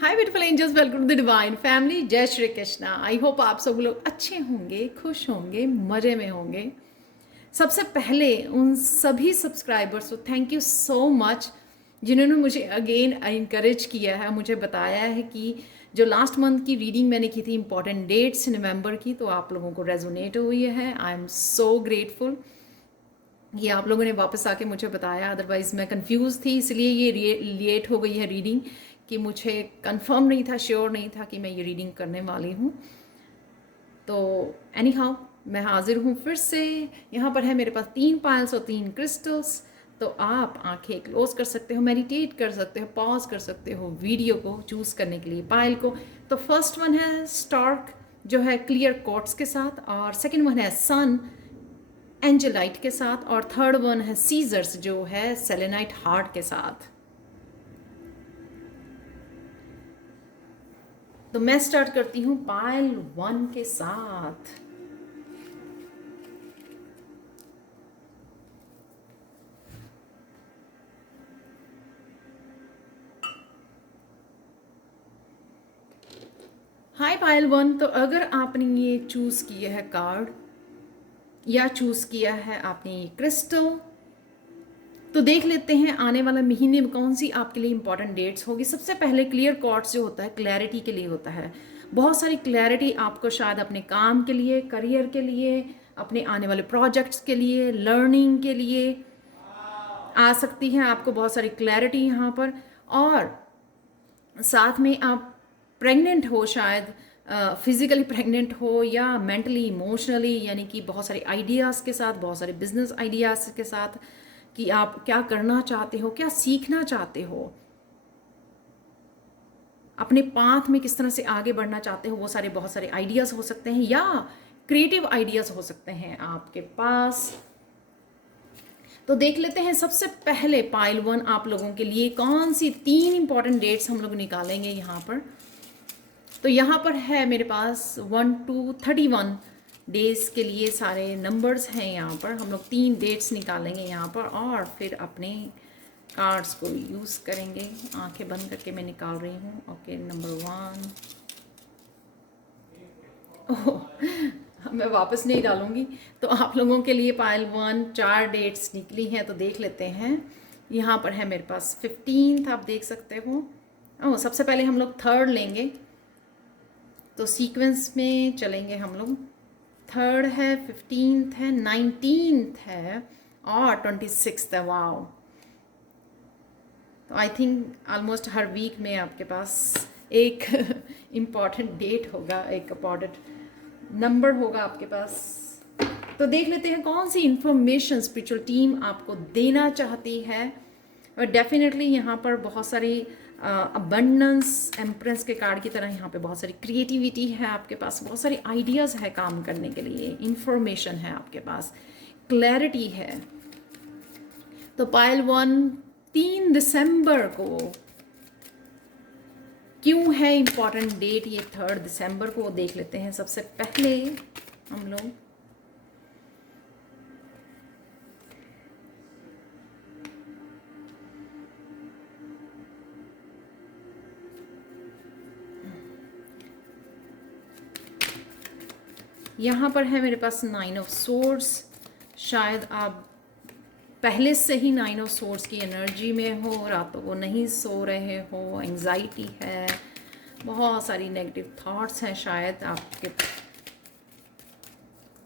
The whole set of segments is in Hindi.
Hi beautiful angels, welcome to the divine family. जय श्री कृष्णा। आई होप आप सब लोग अच्छे होंगे, खुश होंगे, मज़े में होंगे। सबसे पहले उन सभी सब्सक्राइबर्स को थैंक यू सो मच जिन्होंने मुझे अगेन इनकरेज किया है, मुझे बताया है कि जो लास्ट मंथ की रीडिंग मैंने की थी इंपॉर्टेंट डेट्स नवंबर की, तो आप लोगों को रेजोनेट हुई है। आई एम सो ग्रेटफुल ये आप लोगों ने वापस आके मुझे बताया, अदरवाइज़ मैं कंफ्यूज थी, इसलिए ये लेट हो गई है रीडिंग कि मुझे कंफर्म नहीं था, श्योर नहीं था कि मैं ये रीडिंग करने वाली हूँ। तो एनी हाउ मैं हाजिर हूँ फिर से। यहाँ पर है मेरे पास 3 पायल्स और 3 क्रिस्टल्स। तो आप आंखें क्लोज कर सकते हो, मेडिटेट कर सकते हो, पॉज कर सकते हो वीडियो को चूज़ करने के लिए पायल को। तो फर्स्ट वन है स्टार्क जो है क्लियर क्वार्ट्ज के साथ, और सेकंड वन है सन एंजेलाइट के साथ, और थर्ड वन है सीजर्स जो है सेलेनाइट हार्ट के साथ। तो मैं स्टार्ट करती हूँ पायल 1 के साथ। हाय पायल 1, तो अगर आपने ये चूज किया है कार्ड या चूज किया है आपने ये क्रिस्टल, तो देख लेते हैं आने वाला महीने में कौन सी आपके लिए इंपॉर्टेंट डेट्स होगी। सबसे पहले क्लियर कॉर्ड्स जो होता है क्लैरिटी के लिए होता है। बहुत सारी क्लैरिटी आपको शायद अपने काम के लिए, करियर के लिए, अपने आने वाले प्रोजेक्ट्स के लिए, लर्निंग के लिए आ सकती है। आपको बहुत सारी क्लैरिटी यहाँ पर, और साथ में आप प्रेग्नेंट हो, शायद फिजिकली प्रेग्नेंट हो या मेंटली इमोशनली, यानी कि बहुत सारे आइडियाज़ के साथ, बहुत सारे बिजनेस आइडियाज़ के साथ कि आप क्या करना चाहते हो, क्या सीखना चाहते हो, अपने पाथ में किस तरह से आगे बढ़ना चाहते हो, वो सारे बहुत सारे आइडियाज़ हो सकते हैं या क्रिएटिव आइडियाज़ हो सकते हैं आपके पास। तो देख लेते हैं सबसे पहले पाइल 1 आप लोगों के लिए कौन सी 3 इंपॉर्टेंट डेट्स हम लोग निकालेंगे यहाँ पर। तो यहाँ पर है मेरे पास 1 to 31 डेज के लिए सारे नंबर्स हैं। यहाँ पर हम लोग 3 डेट्स निकालेंगे यहाँ पर, और फिर अपने कार्ड्स को यूज़ करेंगे। आंखें बंद करके मैं निकाल रही हूँ। Okay, number 1। ओह, मैं वापस नहीं डालूंगी। तो आप लोगों के लिए पायल 1 4 डेट्स निकली हैं, तो देख लेते हैं। यहाँ पर है मेरे पास 15th, आप देख सकते हो। ओह, सबसे पहले हम लोग थर्ड लेंगे, तो सीक्वेंस में चलेंगे हम लोग। थर्ड है, 15th है, 19th है, और 26th है। वाओ! तो आई थिंक ऑलमोस्ट हर वीक में आपके पास एक इम्पॉर्टेंट डेट होगा, एक इम्पॉर्टेंट नंबर होगा आपके पास। तो देख लेते हैं कौन सी इंफॉर्मेशन स्पिरिचुअल टीम आपको देना चाहती है। और डेफिनेटली यहाँ पर बहुत सारी अबंडेंस एम्प्रेस के कार्ड की तरह यहाँ पे बहुत सारी क्रिएटिविटी है आपके पास, बहुत सारी आइडियाज़ है काम करने के लिए, इंफॉर्मेशन है आपके पास, क्लैरिटी है। तो पायल 1 3 दिसंबर को क्यों है इम्पॉर्टेंट डेट, ये 3 दिसंबर को देख लेते हैं। सबसे पहले हम लोग यहाँ पर है मेरे पास 9 ऑफ सोर्ड्स। शायद आप पहले से ही 9 ऑफ सोर्ड्स की एनर्जी में हो, रातों को नहीं सो रहे हो, एंजाइटी है, बहुत सारी नेगेटिव थॉट्स हैं शायद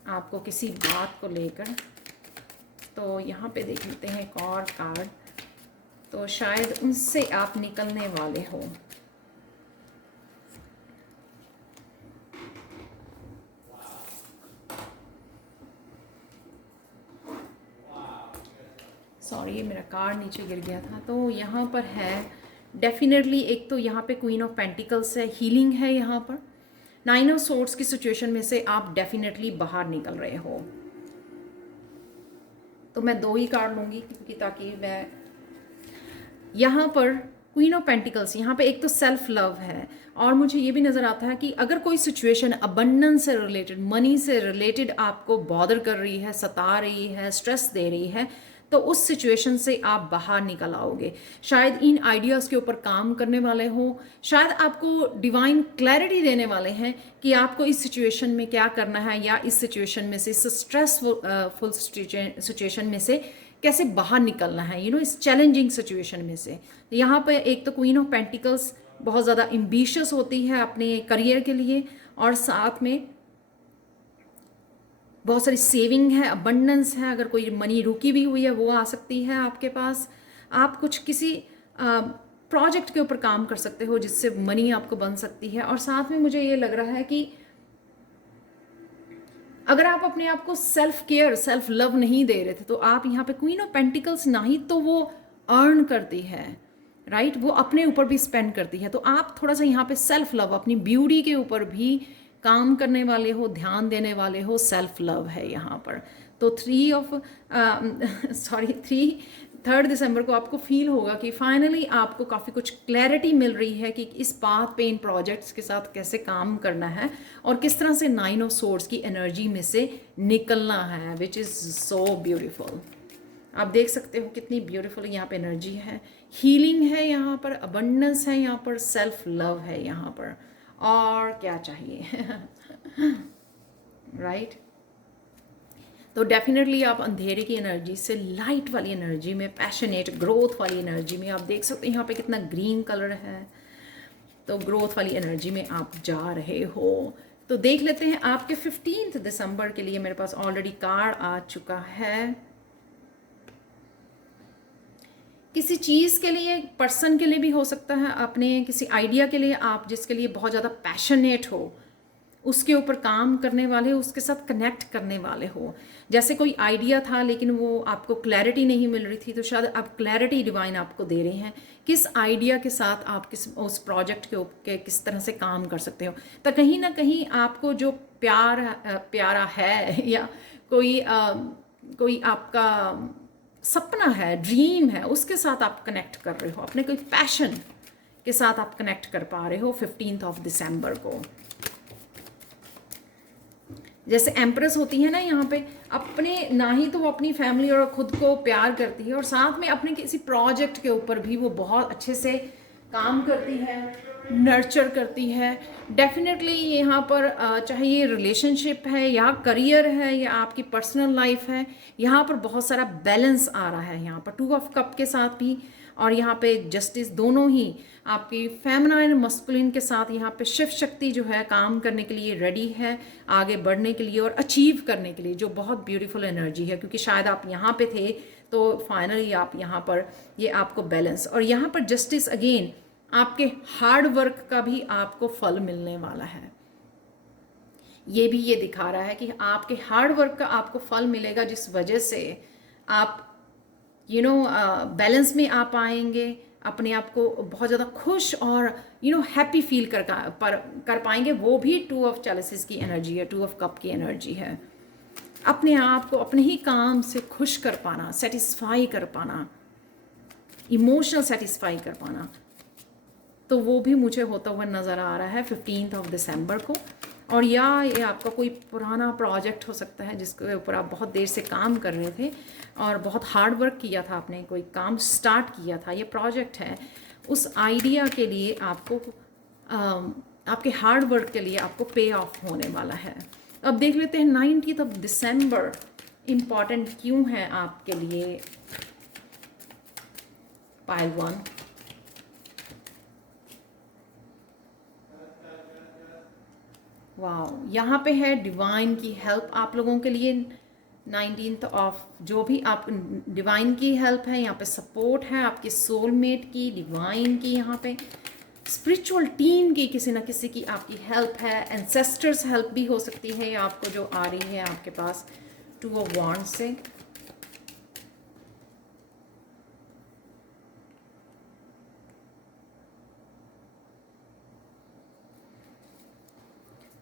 आपको किसी बात को लेकर। तो यहाँ पे देख लेते हैं एक और कार्ड, तो शायद उनसे आप निकलने वाले हो। सॉरी, मेरा कार्ड नीचे गिर गया था। तो यहाँ पर है डेफिनेटली, एक तो यहाँ पे क्वीन ऑफ पेंटिकल्स है, हीलिंग है यहाँ पर। 9 ऑफ सोर्ड्स की सिचुएशन में से आप डेफिनेटली बाहर निकल रहे हो। तो मैं 2 ही कार्ड लूँगी क्योंकि ताकि मैं यहाँ पर क्वीन ऑफ पेंटिकल्स, यहाँ पे एक तो सेल्फ लव है, और मुझे ये भी नज़र आता है कि अगर कोई सिचुएशन अबंडेंस से रिलेटेड, मनी से रिलेटेड आपको बॉदर कर रही है, सता रही है, स्ट्रेस दे रही है, तो उस सिचुएशन से आप बाहर निकल आओगे। शायद इन आइडियाज़ के ऊपर काम करने वाले हो, शायद आपको डिवाइन क्लैरिटी देने वाले हैं कि आपको इस सिचुएशन में क्या करना है, या इस सिचुएशन में से, इस स्ट्रेसफुल सिचुएशन में से कैसे बाहर निकलना है, इस चैलेंजिंग सिचुएशन में से। यहाँ पर एक तो क्वीन ऑफ पेंटिकल्स बहुत ज़्यादा एम्बिशियस होती है अपने करियर के लिए, और साथ में बहुत सारी सेविंग है, अबंडेंस है। अगर कोई मनी रुकी भी हुई है वो आ सकती है आपके पास। आप कुछ किसी प्रोजेक्ट के ऊपर काम कर सकते हो जिससे मनी आपको बन सकती है। और साथ में मुझे ये लग रहा है कि अगर आप अपने आप को सेल्फ केयर, सेल्फ लव नहीं दे रहे थे, तो आप यहाँ पे क्वीन ऑफ पेंटिकल्स नहीं तो वो अर्न करती है, राइट, वो अपने ऊपर भी स्पेंड करती है। तो आप थोड़ा सा यहाँ पे सेल्फ लव, अपनी ब्यूटी के ऊपर भी काम करने वाले हो, ध्यान देने वाले हो, सेल्फ लव है यहाँ पर। तो 3 दिसंबर को आपको फील होगा कि फाइनली आपको काफ़ी कुछ क्लैरिटी मिल रही है कि इस बात पे, इन प्रोजेक्ट्स के साथ कैसे काम करना है, और किस तरह से 9 ऑफ सोर्ड्स की एनर्जी में से निकलना है, विच इज़ सो ब्यूटीफुल। आप देख सकते हो कितनी ब्यूटीफुल यहाँ पे एनर्जी है, हीलिंग है यहाँ पर, अबंडेंस है यहाँ पर, सेल्फ लव है यहाँ पर, और क्या चाहिए राइट तो डेफिनेटली आप अंधेरे की एनर्जी से लाइट वाली एनर्जी में, पैशनेट ग्रोथ वाली एनर्जी में, आप देख सकते हैं यहाँ पे कितना ग्रीन कलर है, तो ग्रोथ वाली एनर्जी में आप जा रहे हो। तो देख लेते हैं आपके 15 दिसंबर के लिए। मेरे पास ऑलरेडी कार्ड आ चुका है। किसी चीज़ के लिए, पर्सन के लिए भी हो सकता है, अपने किसी आइडिया के लिए, आप जिसके लिए बहुत ज़्यादा पैशनेट हो, उसके ऊपर काम करने वाले हो, उसके साथ कनेक्ट करने वाले हो। जैसे कोई आइडिया था लेकिन वो आपको क्लैरिटी नहीं मिल रही थी, तो शायद अब क्लैरिटी डिवाइन आपको दे रहे हैं किस आइडिया के साथ आप उस प्रोजेक्ट के ऊपर किस तरह से काम कर सकते हो। तो कहीं ना कहीं आपको जो प्यारा है, या कोई आपका सपना है, ड्रीम है, उसके साथ आप कनेक्ट कर रहे हो, अपने कोई पैशन के साथ आप कनेक्ट कर पा रहे हो 15 दिसंबर को। जैसे एम्प्रेस होती है ना यहाँ पे, अपने ना ही तो वो अपनी फैमिली और खुद को प्यार करती है, और साथ में अपने किसी प्रोजेक्ट के ऊपर भी वो बहुत अच्छे से काम करती है, नर्चर करती है। डेफिनेटली यहाँ पर चाहे ये रिलेशनशिप है, या करियर है, या आपकी पर्सनल लाइफ है, यहाँ पर बहुत सारा बैलेंस आ रहा है यहाँ पर 2 ऑफ कप के साथ भी, और यहाँ पे जस्टिस, दोनों ही आपकी फेमिनाइन मस्कुलिन के साथ यहाँ पे शिव शक्ति जो है काम करने के लिए रेडी है, आगे बढ़ने के लिए और अचीव करने के लिए, जो बहुत ब्यूटीफुल एनर्जी है। क्योंकि शायद आप यहाँ पे थे तो फाइनली आप यहाँ पर, ये आपको बैलेंस, और यहाँ पर जस्टिस अगेन, आपके हार्ड वर्क का भी आपको फल मिलने वाला है। ये भी ये दिखा रहा है कि आपके हार्ड वर्क का आपको फल मिलेगा, जिस वजह से आप बैलेंस में आ पाएंगे, अपने आप को बहुत ज़्यादा खुश और हैप्पी फील कर पाएंगे। वो भी 2 ऑफ चैलिसेस की एनर्जी है, 2 ऑफ कप की एनर्जी है। अपने आप को अपने ही काम से खुश कर पाना, सेटिस्फाई कर पाना, इमोशनल सेटिस्फाई कर पाना, तो वो भी मुझे होता हुआ नज़र आ रहा है 15 दिसंबर को। और या ये आपका कोई पुराना प्रोजेक्ट हो सकता है जिसके ऊपर आप बहुत देर से काम कर रहे थे और बहुत हार्ड वर्क किया था, आपने कोई काम स्टार्ट किया था, ये प्रोजेक्ट है, उस आइडिया के लिए आपको आपके हार्ड वर्क के लिए आपको पे ऑफ होने वाला है। अब देख लेते हैं 19 दिसंबर इम्पॉर्टेंट क्यों है आपके लिए। पाइल 1, वाह, यहाँ पे है डिवाइन की हेल्प आप लोगों के लिए। 19 ऑफ, जो भी आप, डिवाइन की हेल्प है यहाँ पे, सपोर्ट है आपके सोलमेट की, डिवाइन की, यहाँ पे स्पिरिचुअल टीम की, किसी ना किसी की आपकी हेल्प है, एंसेस्टर्स हेल्प भी हो सकती है आपको जो आ रही है आपके पास 2 ऑफ वॉन्ड्स से।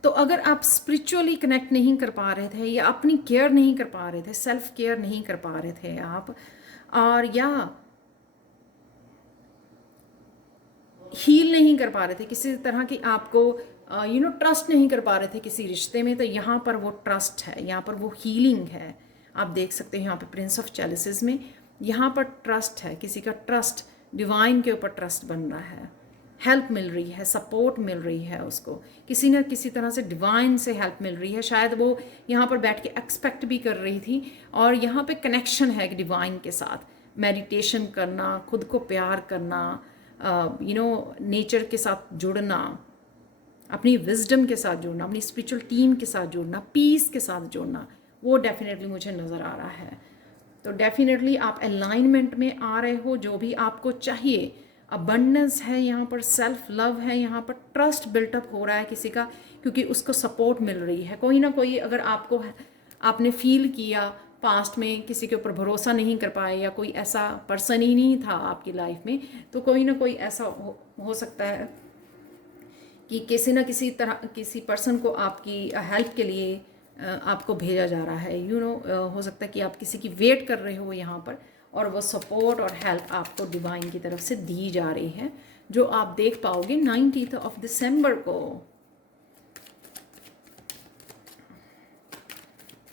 तो अगर आप स्पिरिचुअली कनेक्ट नहीं कर पा रहे थे, या अपनी केयर नहीं कर पा रहे थे, सेल्फ केयर नहीं कर पा रहे थे आप, और या नहीं कर पा रहे थे, किसी तरह की आपको ट्रस्ट नहीं कर पा रहे थे किसी रिश्ते में, तो यहाँ पर वो ट्रस्ट है, यहाँ पर वो हीलिंग है। आप देख सकते हैं यहाँ पर प्रिंस ऑफ चैलिसेस में यहाँ पर ट्रस्ट है, किसी का ट्रस्ट, डिवाइन के ऊपर ट्रस्ट बन रहा है, हेल्प मिल रही है, सपोर्ट मिल रही है उसको, किसी न किसी तरह से डिवाइन से हेल्प मिल रही है। शायद वो यहाँ पर बैठ के एक्सपेक्ट भी कर रही थी, और यहाँ पे कनेक्शन है डिवाइन के साथ, मेडिटेशन करना, खुद को प्यार करना, नेचर के साथ जुड़ना, अपनी विजडम के साथ जुड़ना, अपनी स्पिरिचुअल टीम के साथ जुड़ना, पीस के साथ जुड़ना, वो डेफिनेटली मुझे नज़र आ रहा है। तो डेफिनेटली आप अलाइनमेंट में आ रहे हो, जो भी आपको चाहिए, अबंडेंस है यहाँ पर, सेल्फ लव है यहाँ पर, ट्रस्ट बिल्टअप हो रहा है किसी का, क्योंकि उसको सपोर्ट मिल रही है। कोई ना कोई, अगर आपने फील किया पास्ट में किसी के ऊपर भरोसा नहीं कर पाए, या कोई ऐसा पर्सन ही नहीं था आपकी लाइफ में, तो कोई ना कोई ऐसा हो सकता है कि किसी न किसी तरह किसी पर्सन को आपकी हेल्प के लिए आपको भेजा जा रहा है। हो सकता है कि आप किसी की वेट कर रहे हो यहाँ पर, और वो सपोर्ट और हेल्प आपको डिवाइन की तरफ से दी जा रही है, जो आप देख पाओगे 19 दिसंबर को।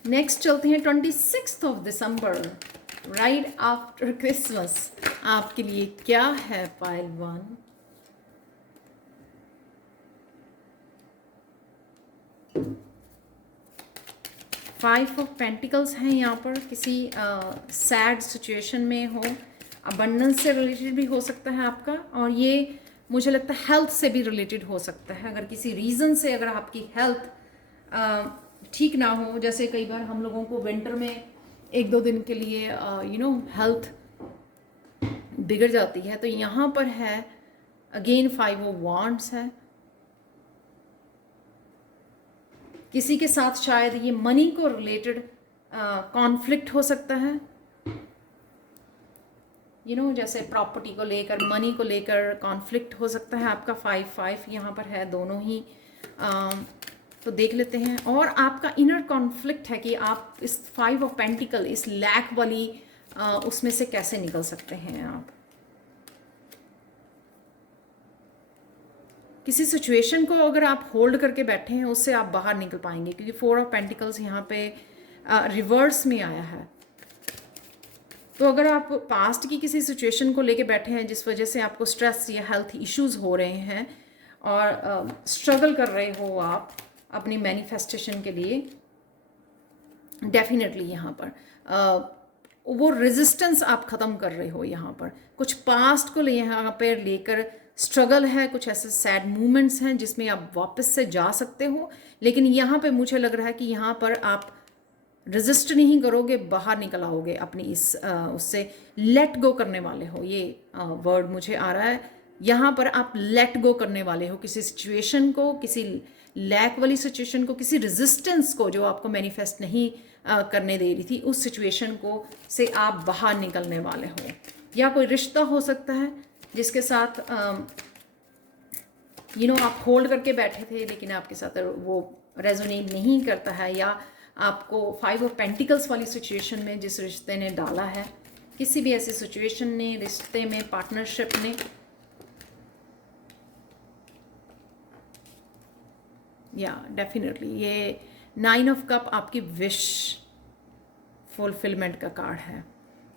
नेक्स्ट चलते हैं 26 दिसंबर, राइट आफ्टर क्रिसमस। आपके लिए क्या है पाइल 1? फाइव ऑफ पेंटिकल्स हैं यहाँ पर, किसी सैड सिचुएशन में हो, अबंडेंस से रिलेटेड भी हो सकता है आपका, और ये मुझे लगता है हेल्थ से भी रिलेटेड हो सकता है। अगर किसी रीज़न से अगर आपकी हेल्थ ठीक ना हो, जैसे कई बार हम लोगों को विंटर में 1-2 दिन के लिए हेल्थ बिगड़ जाती है, तो यहाँ पर है अगेन 5 ऑफ वांड्स है। किसी के साथ शायद ये मनी को रिलेटेड कॉन्फ्लिक्ट हो सकता है, जैसे प्रॉपर्टी को लेकर, मनी को लेकर कॉन्फ्लिक्ट हो सकता है आपका। 5-5 यहाँ पर है, दोनों ही तो देख लेते हैं। और आपका इनर कॉन्फ्लिक्ट है कि आप इस 5 ऑफ पेंटिकल, इस लैक वाली उसमें से कैसे निकल सकते हैं। आप किसी सिचुएशन को अगर आप होल्ड करके बैठे हैं, उससे आप बाहर निकल पाएंगे, क्योंकि 4 ऑफ पेंटिकल्स यहाँ पे रिवर्स में आया है। तो अगर आप पास्ट की किसी सिचुएशन को लेके बैठे हैं जिस वजह से आपको स्ट्रेस या हेल्थ इश्यूज हो रहे हैं, और स्ट्रगल कर रहे हो आप अपनी मैनिफेस्टेशन के लिए, डेफिनेटली यहाँ पर वो रेजिस्टेंस आप ख़त्म कर रहे हो। यहाँ पर कुछ पास्ट को यहाँ पर लेकर स्ट्रगल है, कुछ ऐसे सैड मोमेंट्स हैं जिसमें आप वापस से जा सकते हो, लेकिन यहाँ पे मुझे लग रहा है कि यहाँ पर आप रेजिस्ट नहीं करोगे, बाहर निकल आओगे अपनी इस उससे, लेट गो करने वाले हो। ये वर्ड मुझे आ रहा है, यहाँ पर आप लेट गो करने वाले हो किसी सिचुएशन को, किसी लैक वाली सिचुएशन को, किसी रेजिस्टेंस को जो आपको मैनिफेस्ट नहीं करने दे रही थी, उस सिचुएशन को से आप बाहर निकलने वाले हो। या कोई रिश्ता हो सकता है जिसके साथ आप होल्ड करके बैठे थे, लेकिन आपके साथ वो रेजोनेट नहीं करता है, या आपको 5 ऑफ पेंटिकल्स वाली सिचुएशन में जिस रिश्ते ने डाला है, किसी भी ऐसी सिचुएशन ने, रिश्ते में, पार्टनरशिप ने, या डेफिनेटली ये 9 ऑफ कप आपकी विश फुलफिलमेंट का कार्ड है।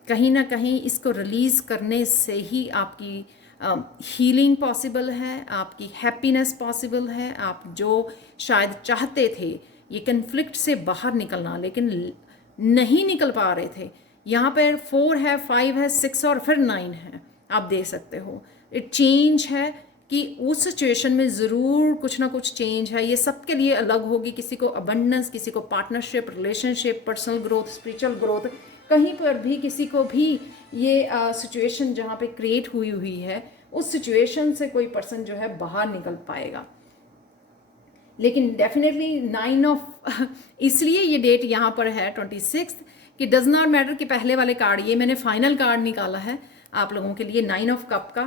कहीं ना कहीं इसको रिलीज़ करने से ही आपकी हीलिंग पॉसिबल है, आपकी हैप्पीनेस पॉसिबल है। आप जो शायद चाहते थे ये कन्फ्लिक्ट से बाहर निकलना, लेकिन नहीं निकल पा रहे थे, यहाँ पर 4 है, 5 है, 6 और फिर 9 है, आप देख सकते हो। इट चेंज है कि उस सिचुएशन में ज़रूर कुछ ना कुछ चेंज है। ये सबके लिए अलग होगी, किसी को अबंडेंस, किसी को partnership, relationship, personal growth, spiritual growth, कहीं पर भी किसी को भी ये सिचुएशन जहाँ पे क्रिएट हुई है, उस सिचुएशन से कोई पर्सन जो है बाहर निकल पाएगा। लेकिन डेफिनेटली 9 ऑफ इसलिए ये डेट यहाँ पर है 26 कि डज नॉट मैटर कि पहले वाले कार्ड, ये मैंने फाइनल कार्ड निकाला है आप लोगों के लिए 9 ऑफ कप का,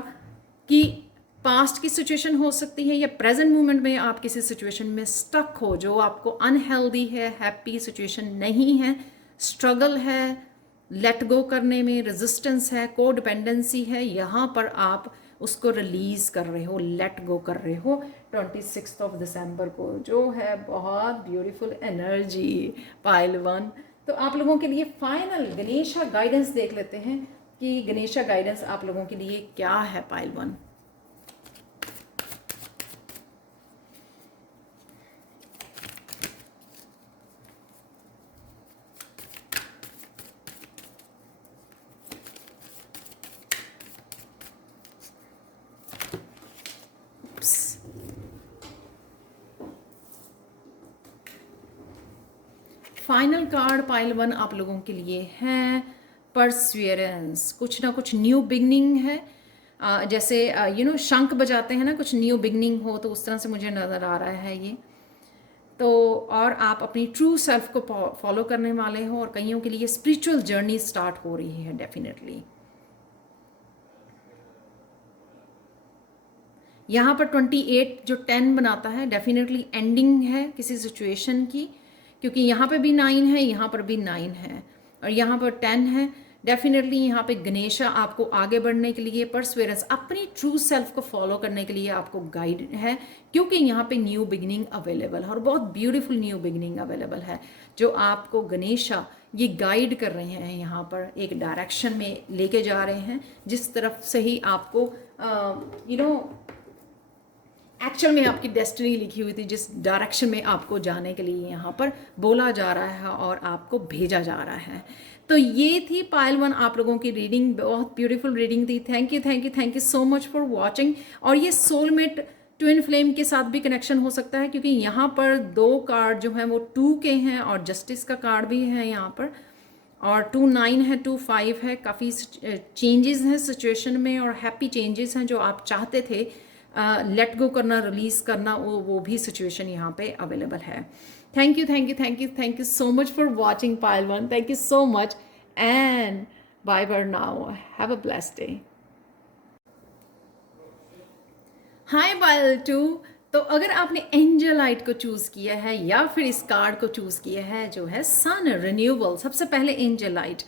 कि पास्ट की सिचुएशन हो सकती है या प्रेजेंट मोमेंट में आप किसी सिचुएशन में स्टक हो जो आपको अनहेल्दी है, हैप्पी सिचुएशन नहीं है, स्ट्रगल है, लेट गो करने में रेजिस्टेंस है, को डिपेंडेंसी है। यहाँ पर आप उसको रिलीज़ कर रहे हो, लेट गो कर रहे हो 26 दिसंबर को, जो है बहुत ब्यूटीफुल एनर्जी पाइल 1। तो आप लोगों के लिए फाइनल गणेशा गाइडेंस देख लेते हैं कि गणेशा गाइडेंस आप लोगों के लिए क्या है पाइल 1। फाइनल कार्ड पाइल 1 आप लोगों के लिए है परस्वियरेंस। कुछ ना कुछ न्यू बिगनिंग है, जैसे शंख बजाते हैं ना, कुछ न्यू बिगनिंग हो, तो उस तरह से मुझे नज़र आ रहा है ये। तो और आप अपनी ट्रू सेल्फ को फॉलो करने वाले हो, और कईयों के लिए स्पिरिचुअल जर्नी स्टार्ट हो रही है डेफिनेटली। यहाँ पर 28 जो 10 बनाता है, डेफिनेटली एंडिंग है किसी सिचुएशन की, क्योंकि यहाँ पे भी 9 है, यहाँ पर भी 9 है, और यहाँ पर 10 है। डेफिनेटली यहाँ पे गणेशा आपको आगे बढ़ने के लिए, परस्वेरेंस, अपनी ट्रू सेल्फ को फॉलो करने के लिए आपको गाइड है, क्योंकि यहाँ पे न्यू बिगिनिंग अवेलेबल है, और बहुत ब्यूटीफुल न्यू बिगिनिंग अवेलेबल है, जो आपको गणेशा ये गाइड कर रहे हैं, यहाँ पर एक डायरेक्शन में लेके जा रहे हैं, जिस तरफ से ही आपको एक्चुअल में आपकी डेस्टिनी लिखी हुई थी, जिस डायरेक्शन में आपको जाने के लिए यहाँ पर बोला जा रहा है और आपको भेजा जा रहा है। तो ये थी पाइल 1 आप लोगों की रीडिंग, बहुत ब्यूटीफुल रीडिंग थी। Thank you thank you thank you so much for watching. और ये सोलमेट ट्विन फ्लेम के साथ भी कनेक्शन हो सकता है, क्योंकि यहाँ पर 2 कार्ड जो हैं वो 2 के हैं, और जस्टिस का कार्ड भी है यहाँ पर, और 2 9 है, 2 5 है। काफ़ी चेंजेस हैं सिचुएशन में, और हैप्पी चेंजेस हैं जो आप चाहते थे लेट गो करना, रिलीज करना, वो भी सिचुएशन यहाँ पे अवेलेबल है। Thank you thank you thank you thank you so much for watching pile 1। Thank you so much and bye bye now. Have a blessed day. Hi pile 2। तो अगर आपने एंजलाइट को चूज़ किया है या फिर इस कार्ड को चूज़ किया है जो है सन रिन्यूअल, सबसे पहले एंजलाइट।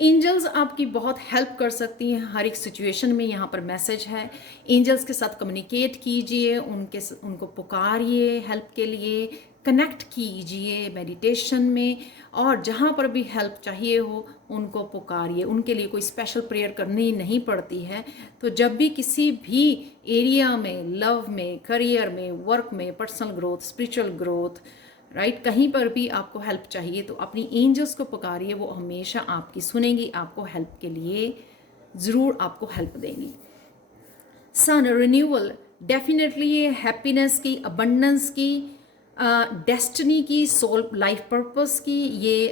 एंजल्स आपकी बहुत हेल्प कर सकती हैं हर एक सिचुएशन में। यहाँ पर मैसेज है, एंजल्स के साथ कम्युनिकेट कीजिए, उनको पुकारिए हेल्प के लिए, कनेक्ट कीजिए मेडिटेशन में, और जहाँ पर भी हेल्प चाहिए हो उनको पुकारिए। उनके लिए कोई स्पेशल प्रेयर करनी नहीं पड़ती है। तो जब भी किसी भी एरिया में, लव में, करियर में, वर्क में, personal growth, spiritual growth, right, कहीं पर भी आपको हेल्प चाहिए तो अपनी एंजल्स को पुकारिए, वो हमेशा आपकी सुनेंगी, आपको हेल्प के लिए ज़रूर आपको हेल्प देंगी। सन रिन्यूअल डेफिनेटली ये हैप्पीनेस की, अबंडेंस की, डेस्टिनी की, सोल लाइफ पर्पस की ये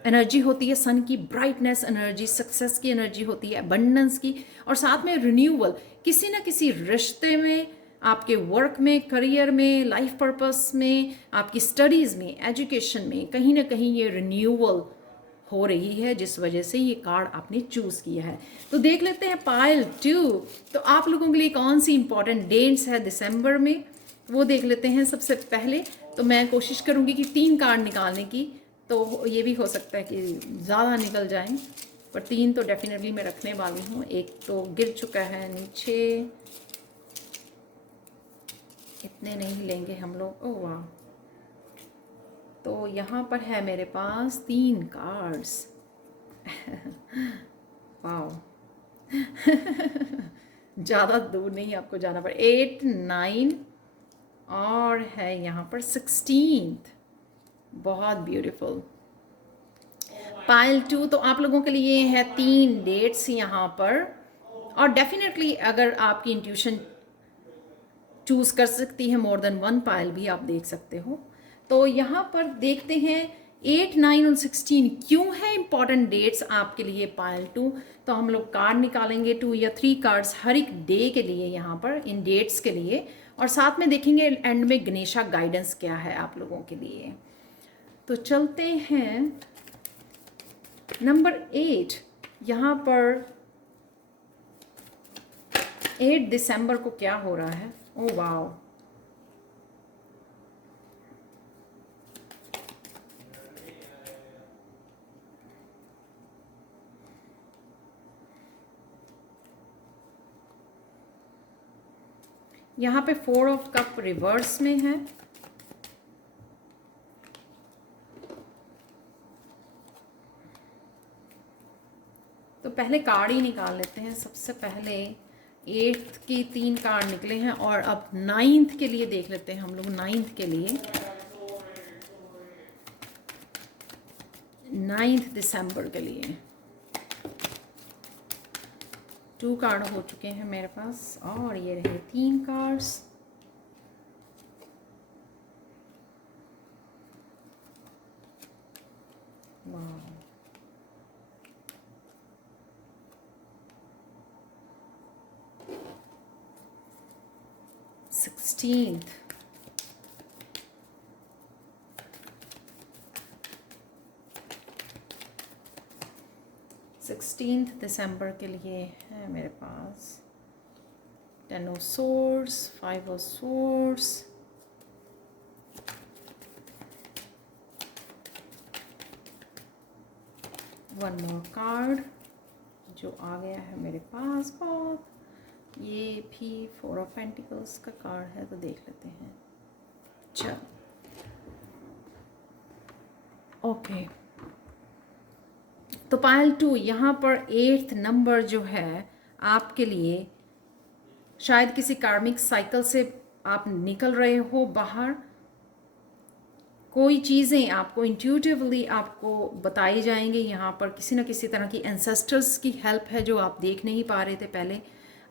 एनर्जी होती है। सन की ब्राइटनेस एनर्जी, सक्सेस की एनर्जी होती है, अबंडेंस की, और साथ में रिन्यूअल, किसी ना किसी रिश्ते में, आपके वर्क में, करियर में, लाइफ पर्पस में, आपकी स्टडीज़ में, एजुकेशन में, कहीं ना कहीं ये रिन्यूअल हो रही है, जिस वजह से ये कार्ड आपने चूज़ किया है। तो देख लेते हैं पाइल 2, तो आप लोगों के लिए कौन सी इंपॉर्टेंट डेट्स है दिसंबर में, वो देख लेते हैं। सबसे पहले तो मैं कोशिश करूँगी कि 3 कार्ड निकालने की, तो ये भी हो सकता है कि ज़्यादा निकल जाएं, पर 3 तो डेफिनेटली मैं रखने वाली हूँ। एक तो गिर चुका है नीचे, इतने नहीं लेंगे हम लोग। ओह वाह, तो यहाँ पर है मेरे पास 3 कार्ड्स। वाह ज़्यादा दूर नहीं आपको जाना पड़े। 8 9 और है यहाँ पर 16th, बहुत ब्यूटीफुल। पाइल 2 तो आप लोगों के लिए है 3 डेट्स यहाँ पर, और डेफिनेटली अगर आपकी इंट्यूशन चूज़ कर सकती है मोर देन 1 पाइल भी आप देख सकते हो। तो यहाँ पर देखते हैं 8 9 और 16 क्यों है इंपॉर्टेंट डेट्स आपके लिए पाइल 2। तो हम लोग कार्ड निकालेंगे 2 या 3 कार्ड्स हर एक डे के लिए यहाँ पर, इन डेट्स के लिए, और साथ में देखेंगे एंड में गणेशा गाइडेंस क्या है आप लोगों के लिए। तो चलते हैं नंबर 8। यहाँ पर 8 दिसंबर को क्या हो रहा है। ओह वाओ, यहाँ पे 4 ऑफ कप रिवर्स में है। तो पहले कार्ड ही निकाल लेते हैं। सबसे पहले 8th की 3 कार्ड निकले हैं और अब 9th के लिए देख लेते हैं हम लोग। 9th के लिए 9 दिसंबर के लिए 2 कार्ड हो चुके हैं मेरे पास और ये रहे 3 कार्ड्स। वाह, 16th, 16 दिसंबर के लिए है मेरे पास 10 of swords, 5 of swords, one more card जो आ गया है मेरे पास। बहुत ये भी 4 ऑफ पेंटिकल्स का कार्ड है, तो देख लेते हैं। चल ओके, तो पायल 2 यहाँ पर 8th नंबर जो है आपके लिए, शायद किसी कार्मिक साइकिल से आप निकल रहे हो बाहर। कोई चीज़ें आपको इंट्यूटिवली आपको बताई जाएंगी। यहाँ पर किसी न किसी तरह की एंसेस्टर्स की हेल्प है जो आप देख नहीं पा रहे थे पहले।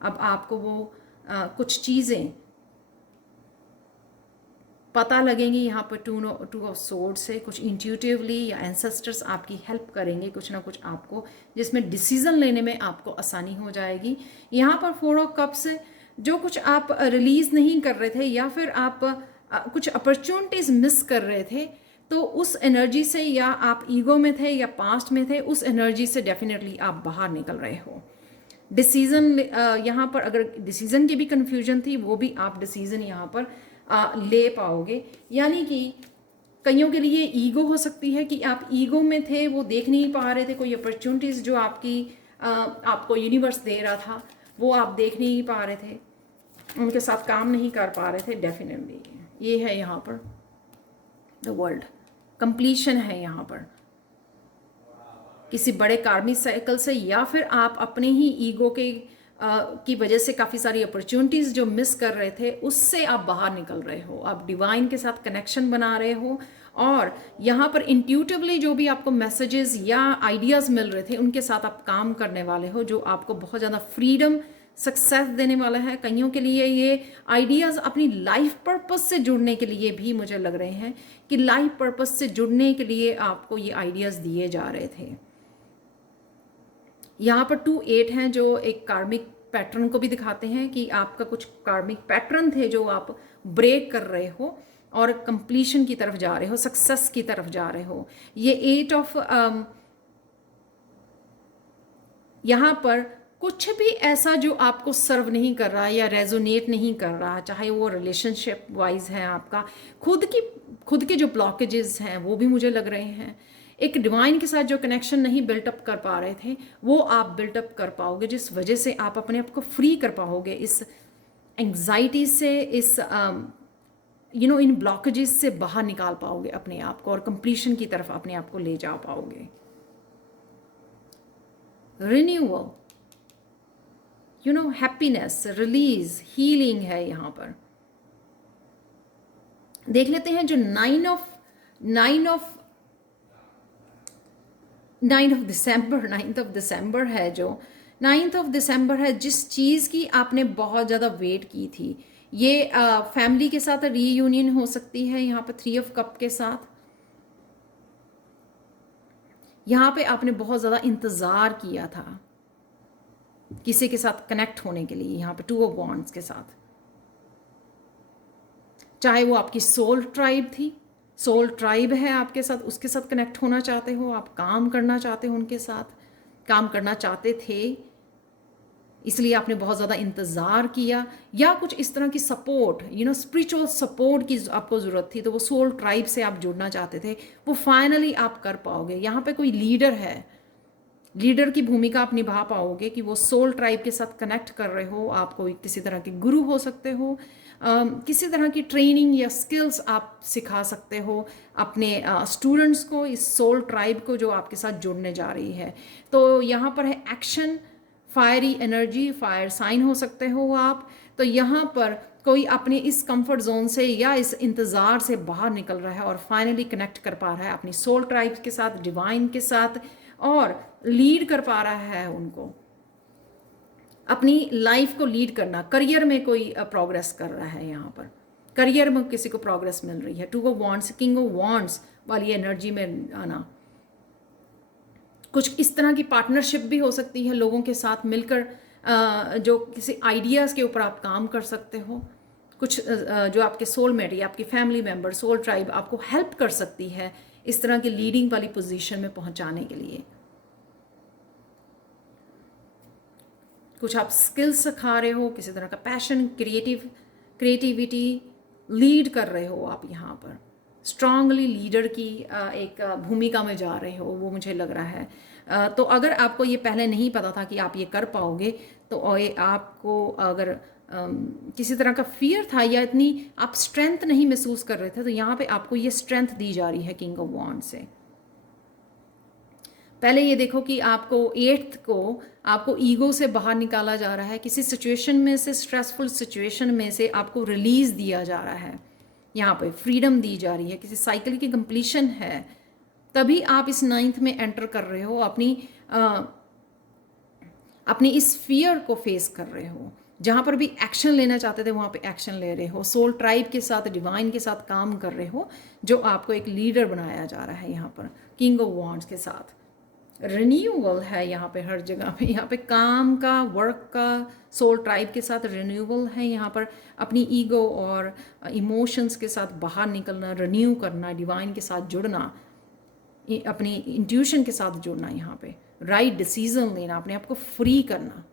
अब आपको वो कुछ चीज़ें पता लगेंगी यहाँ पर। टू ऑफ सोर्ड से कुछ इंट्यूटिवली या एंसेस्टर्स आपकी हेल्प करेंगे कुछ ना कुछ आपको, जिसमें डिसीज़न लेने में आपको आसानी हो जाएगी। यहाँ पर 4 ऑफ कप से जो कुछ आप रिलीज़ नहीं कर रहे थे या फिर आप कुछ अपॉर्चुनिटीज़ मिस कर रहे थे, तो उस एनर्जी से, या आप ईगो में थे या पास्ट में थे, उस एनर्जी से डेफिनेटली आप बाहर निकल रहे हो। डिसीज़न यहाँ पर अगर डिसीज़न की भी कन्फ्यूजन थी, वो भी आप डिसीज़न यहाँ पर ले पाओगे। यानी कि कईयों के लिए ईगो हो सकती है कि आप ईगो में थे, वो देख नहीं पा रहे थे कोई अपॉर्चुनिटीज़ जो आपको यूनिवर्स दे रहा था, वो आप देख नहीं पा रहे थे, उनके साथ काम नहीं कर पा रहे थे। डेफिनेटली ये है यहाँ पर द वर्ल्ड कंप्लीशन है यहाँ पर किसी बड़े कार्मिक साइकिल से, या फिर आप अपने ही ईगो की वजह से काफ़ी सारी अपॉर्चुनिटीज़ जो मिस कर रहे थे उससे आप बाहर निकल रहे हो। आप डिवाइन के साथ कनेक्शन बना रहे हो और यहाँ पर इंट्यूटिवली जो भी आपको मैसेजेस या आइडियाज़ मिल रहे थे उनके साथ आप काम करने वाले हो, जो आपको बहुत ज़्यादा फ्रीडम, सक्सेस देने वाला है। कईयों के लिए ये आइडियाज़ अपनी लाइफ पर्पस से जुड़ने के लिए भी मुझे लग रहे हैं कि लाइफ पर्पस से जुड़ने के लिए आपको ये आइडियाज़ दिए जा रहे थे। यहाँ पर 2-8 हैं जो एक कार्मिक पैटर्न को भी दिखाते हैं कि आपका कुछ कार्मिक पैटर्न थे जो आप ब्रेक कर रहे हो और कंप्लीशन की तरफ जा रहे हो, सक्सेस की तरफ जा रहे हो। ये 8 ऑफ यहाँ पर कुछ भी ऐसा जो आपको सर्व नहीं कर रहा या रेजोनेट नहीं कर रहा, चाहे वो रिलेशनशिप वाइज है, आपका खुद के जो ब्लॉकेजेस हैं वो भी मुझे लग रहे हैं। एक डिवाइन के साथ जो कनेक्शन नहीं बिल्टअप कर पा रहे थे वो आप बिल्टअप कर पाओगे, जिस वजह से आप अपने आप को फ्री कर पाओगे इस एंग्जाइटी से, इस इन ब्लॉकेजेस से बाहर निकाल पाओगे अपने आप को और कंप्लीशन की तरफ अपने आप को ले जा पाओगे। रिन्यूअल, हैप्पीनेस, रिलीज, हीलिंग है यहाँ पर। देख लेते हैं जो 9 ऑफ दिसंबर है, जो 9th ऑफ दिसंबर है, जिस चीज़ की आपने बहुत ज़्यादा वेट की थी, ये फैमिली के साथ रीयूनियन हो सकती है। यहाँ पर 3 ऑफ कप के साथ यहाँ पे आपने बहुत ज़्यादा इंतज़ार किया था किसी के साथ कनेक्ट होने के लिए। यहाँ पे 2 ऑफ वॉन्ड्स के साथ, चाहे वो आपकी सोल ट्राइब थी, सोल ट्राइब है आपके साथ, उसके साथ कनेक्ट होना चाहते हो, आप काम करना चाहते हो, उनके साथ काम करना चाहते थे, इसलिए आपने बहुत ज़्यादा इंतज़ार किया, या कुछ इस तरह की सपोर्ट, स्पिरिचुअल सपोर्ट की आपको ज़रूरत थी, तो वो सोल ट्राइब से आप जुड़ना चाहते थे, वो फाइनली आप कर पाओगे। यहाँ पे कोई लीडर है, लीडर की भूमिका आप निभा पाओगे कि वो सोल ट्राइब के साथ कनेक्ट कर रहे हो, आप कोई किसी तरह के गुरु हो सकते हो, किसी तरह की ट्रेनिंग या स्किल्स आप सिखा सकते हो अपने स्टूडेंट्स को, इस सोल ट्राइब को जो आपके साथ जुड़ने जा रही है। तो यहाँ पर है action, fiery energy, fire sign हो सकते हो आप। तो यहाँ पर कोई अपने इस कंफर्ट जोन से या इस इंतज़ार से बाहर निकल रहा है और फाइनली कनेक्ट कर पा रहा है अपनी सोल ट्राइब के साथ, डिवाइन के साथ, और लीड कर पा रहा है उनको, अपनी लाइफ को लीड करना। करियर में कोई प्रोग्रेस कर रहा है, यहाँ पर करियर में किसी को प्रोग्रेस मिल रही है। Two of wands, king of wands वाली एनर्जी में आना। कुछ इस तरह की पार्टनरशिप भी हो सकती है, लोगों के साथ मिलकर जो किसी आइडियाज़ के ऊपर आप काम कर सकते हो। कुछ जो आपके सोलमेट या आपकी फैमिली मेम्बर, सोल ट्राइब आपको हेल्प कर सकती है इस तरह की लीडिंग वाली पोजीशन में पहुंचाने के लिए। कुछ आप स्किल्स सिखा रहे हो, किसी तरह का पैशन, क्रिएटिविटी लीड कर रहे हो आप। यहाँ पर स्ट्रांगली लीडर की एक भूमिका में जा रहे हो, वो मुझे लग रहा है। तो अगर आपको ये पहले नहीं पता था कि आप ये कर पाओगे, तो आपको अगर किसी तरह का फियर था या इतनी आप स्ट्रेंथ नहीं महसूस कर रहे थे, तो यहाँ पे आपको ये स्ट्रेंथ दी जा रही है किंग ऑफ वॉन्ड से। पहले ये देखो कि आपको 8th को आपको ईगो से बाहर निकाला जा रहा है, किसी सिचुएशन में से, स्ट्रेसफुल सिचुएशन में से आपको रिलीज दिया जा रहा है, यहाँ पे फ्रीडम दी जा रही है, किसी साइकिल की कंप्लीशन है, तभी आप इस 9th में एंटर कर रहे हो, अपनी इस फियर को फेस कर रहे हो। जहाँ पर भी एक्शन लेना चाहते थे वहाँ पे एक्शन ले रहे हो, सोल ट्राइब के साथ, डिवाइन के साथ काम कर रहे हो, जो आपको एक लीडर बनाया जा रहा है। यहाँ पर किंग ऑफ वॉन्ड्स के साथ रिन्यूअल है यहाँ पे, हर जगह पे यहाँ पे काम का, वर्क का, सोल ट्राइब के साथ रिन्यूअल है। यहाँ पर अपनी ईगो और इमोशंस के साथ बाहर निकलना, रिन्यू करना, डिवाइन के साथ जुड़ना, अपनी इंट्यूशन के साथ जुड़ना, यहाँ पे राइट डिसीजन लेना, अपने आप को फ्री करना।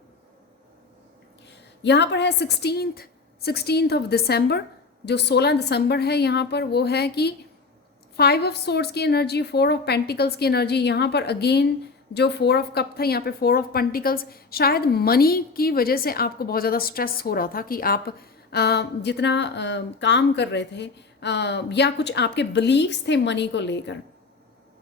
यहाँ पर है 16th ऑफ दिसंबर, जो 16 दिसंबर है यहाँ पर, वो है कि 5 ऑफ सोर्ड्स की एनर्जी, 4 ऑफ पेंटिकल्स की एनर्जी। यहाँ पर अगेन जो 4 ऑफ कप था, यहाँ पे 4 ऑफ पेंटिकल्स। शायद मनी की वजह से आपको बहुत ज़्यादा स्ट्रेस हो रहा था कि आप जितना काम कर रहे थे, या कुछ आपके बिलीव्स थे मनी को लेकर।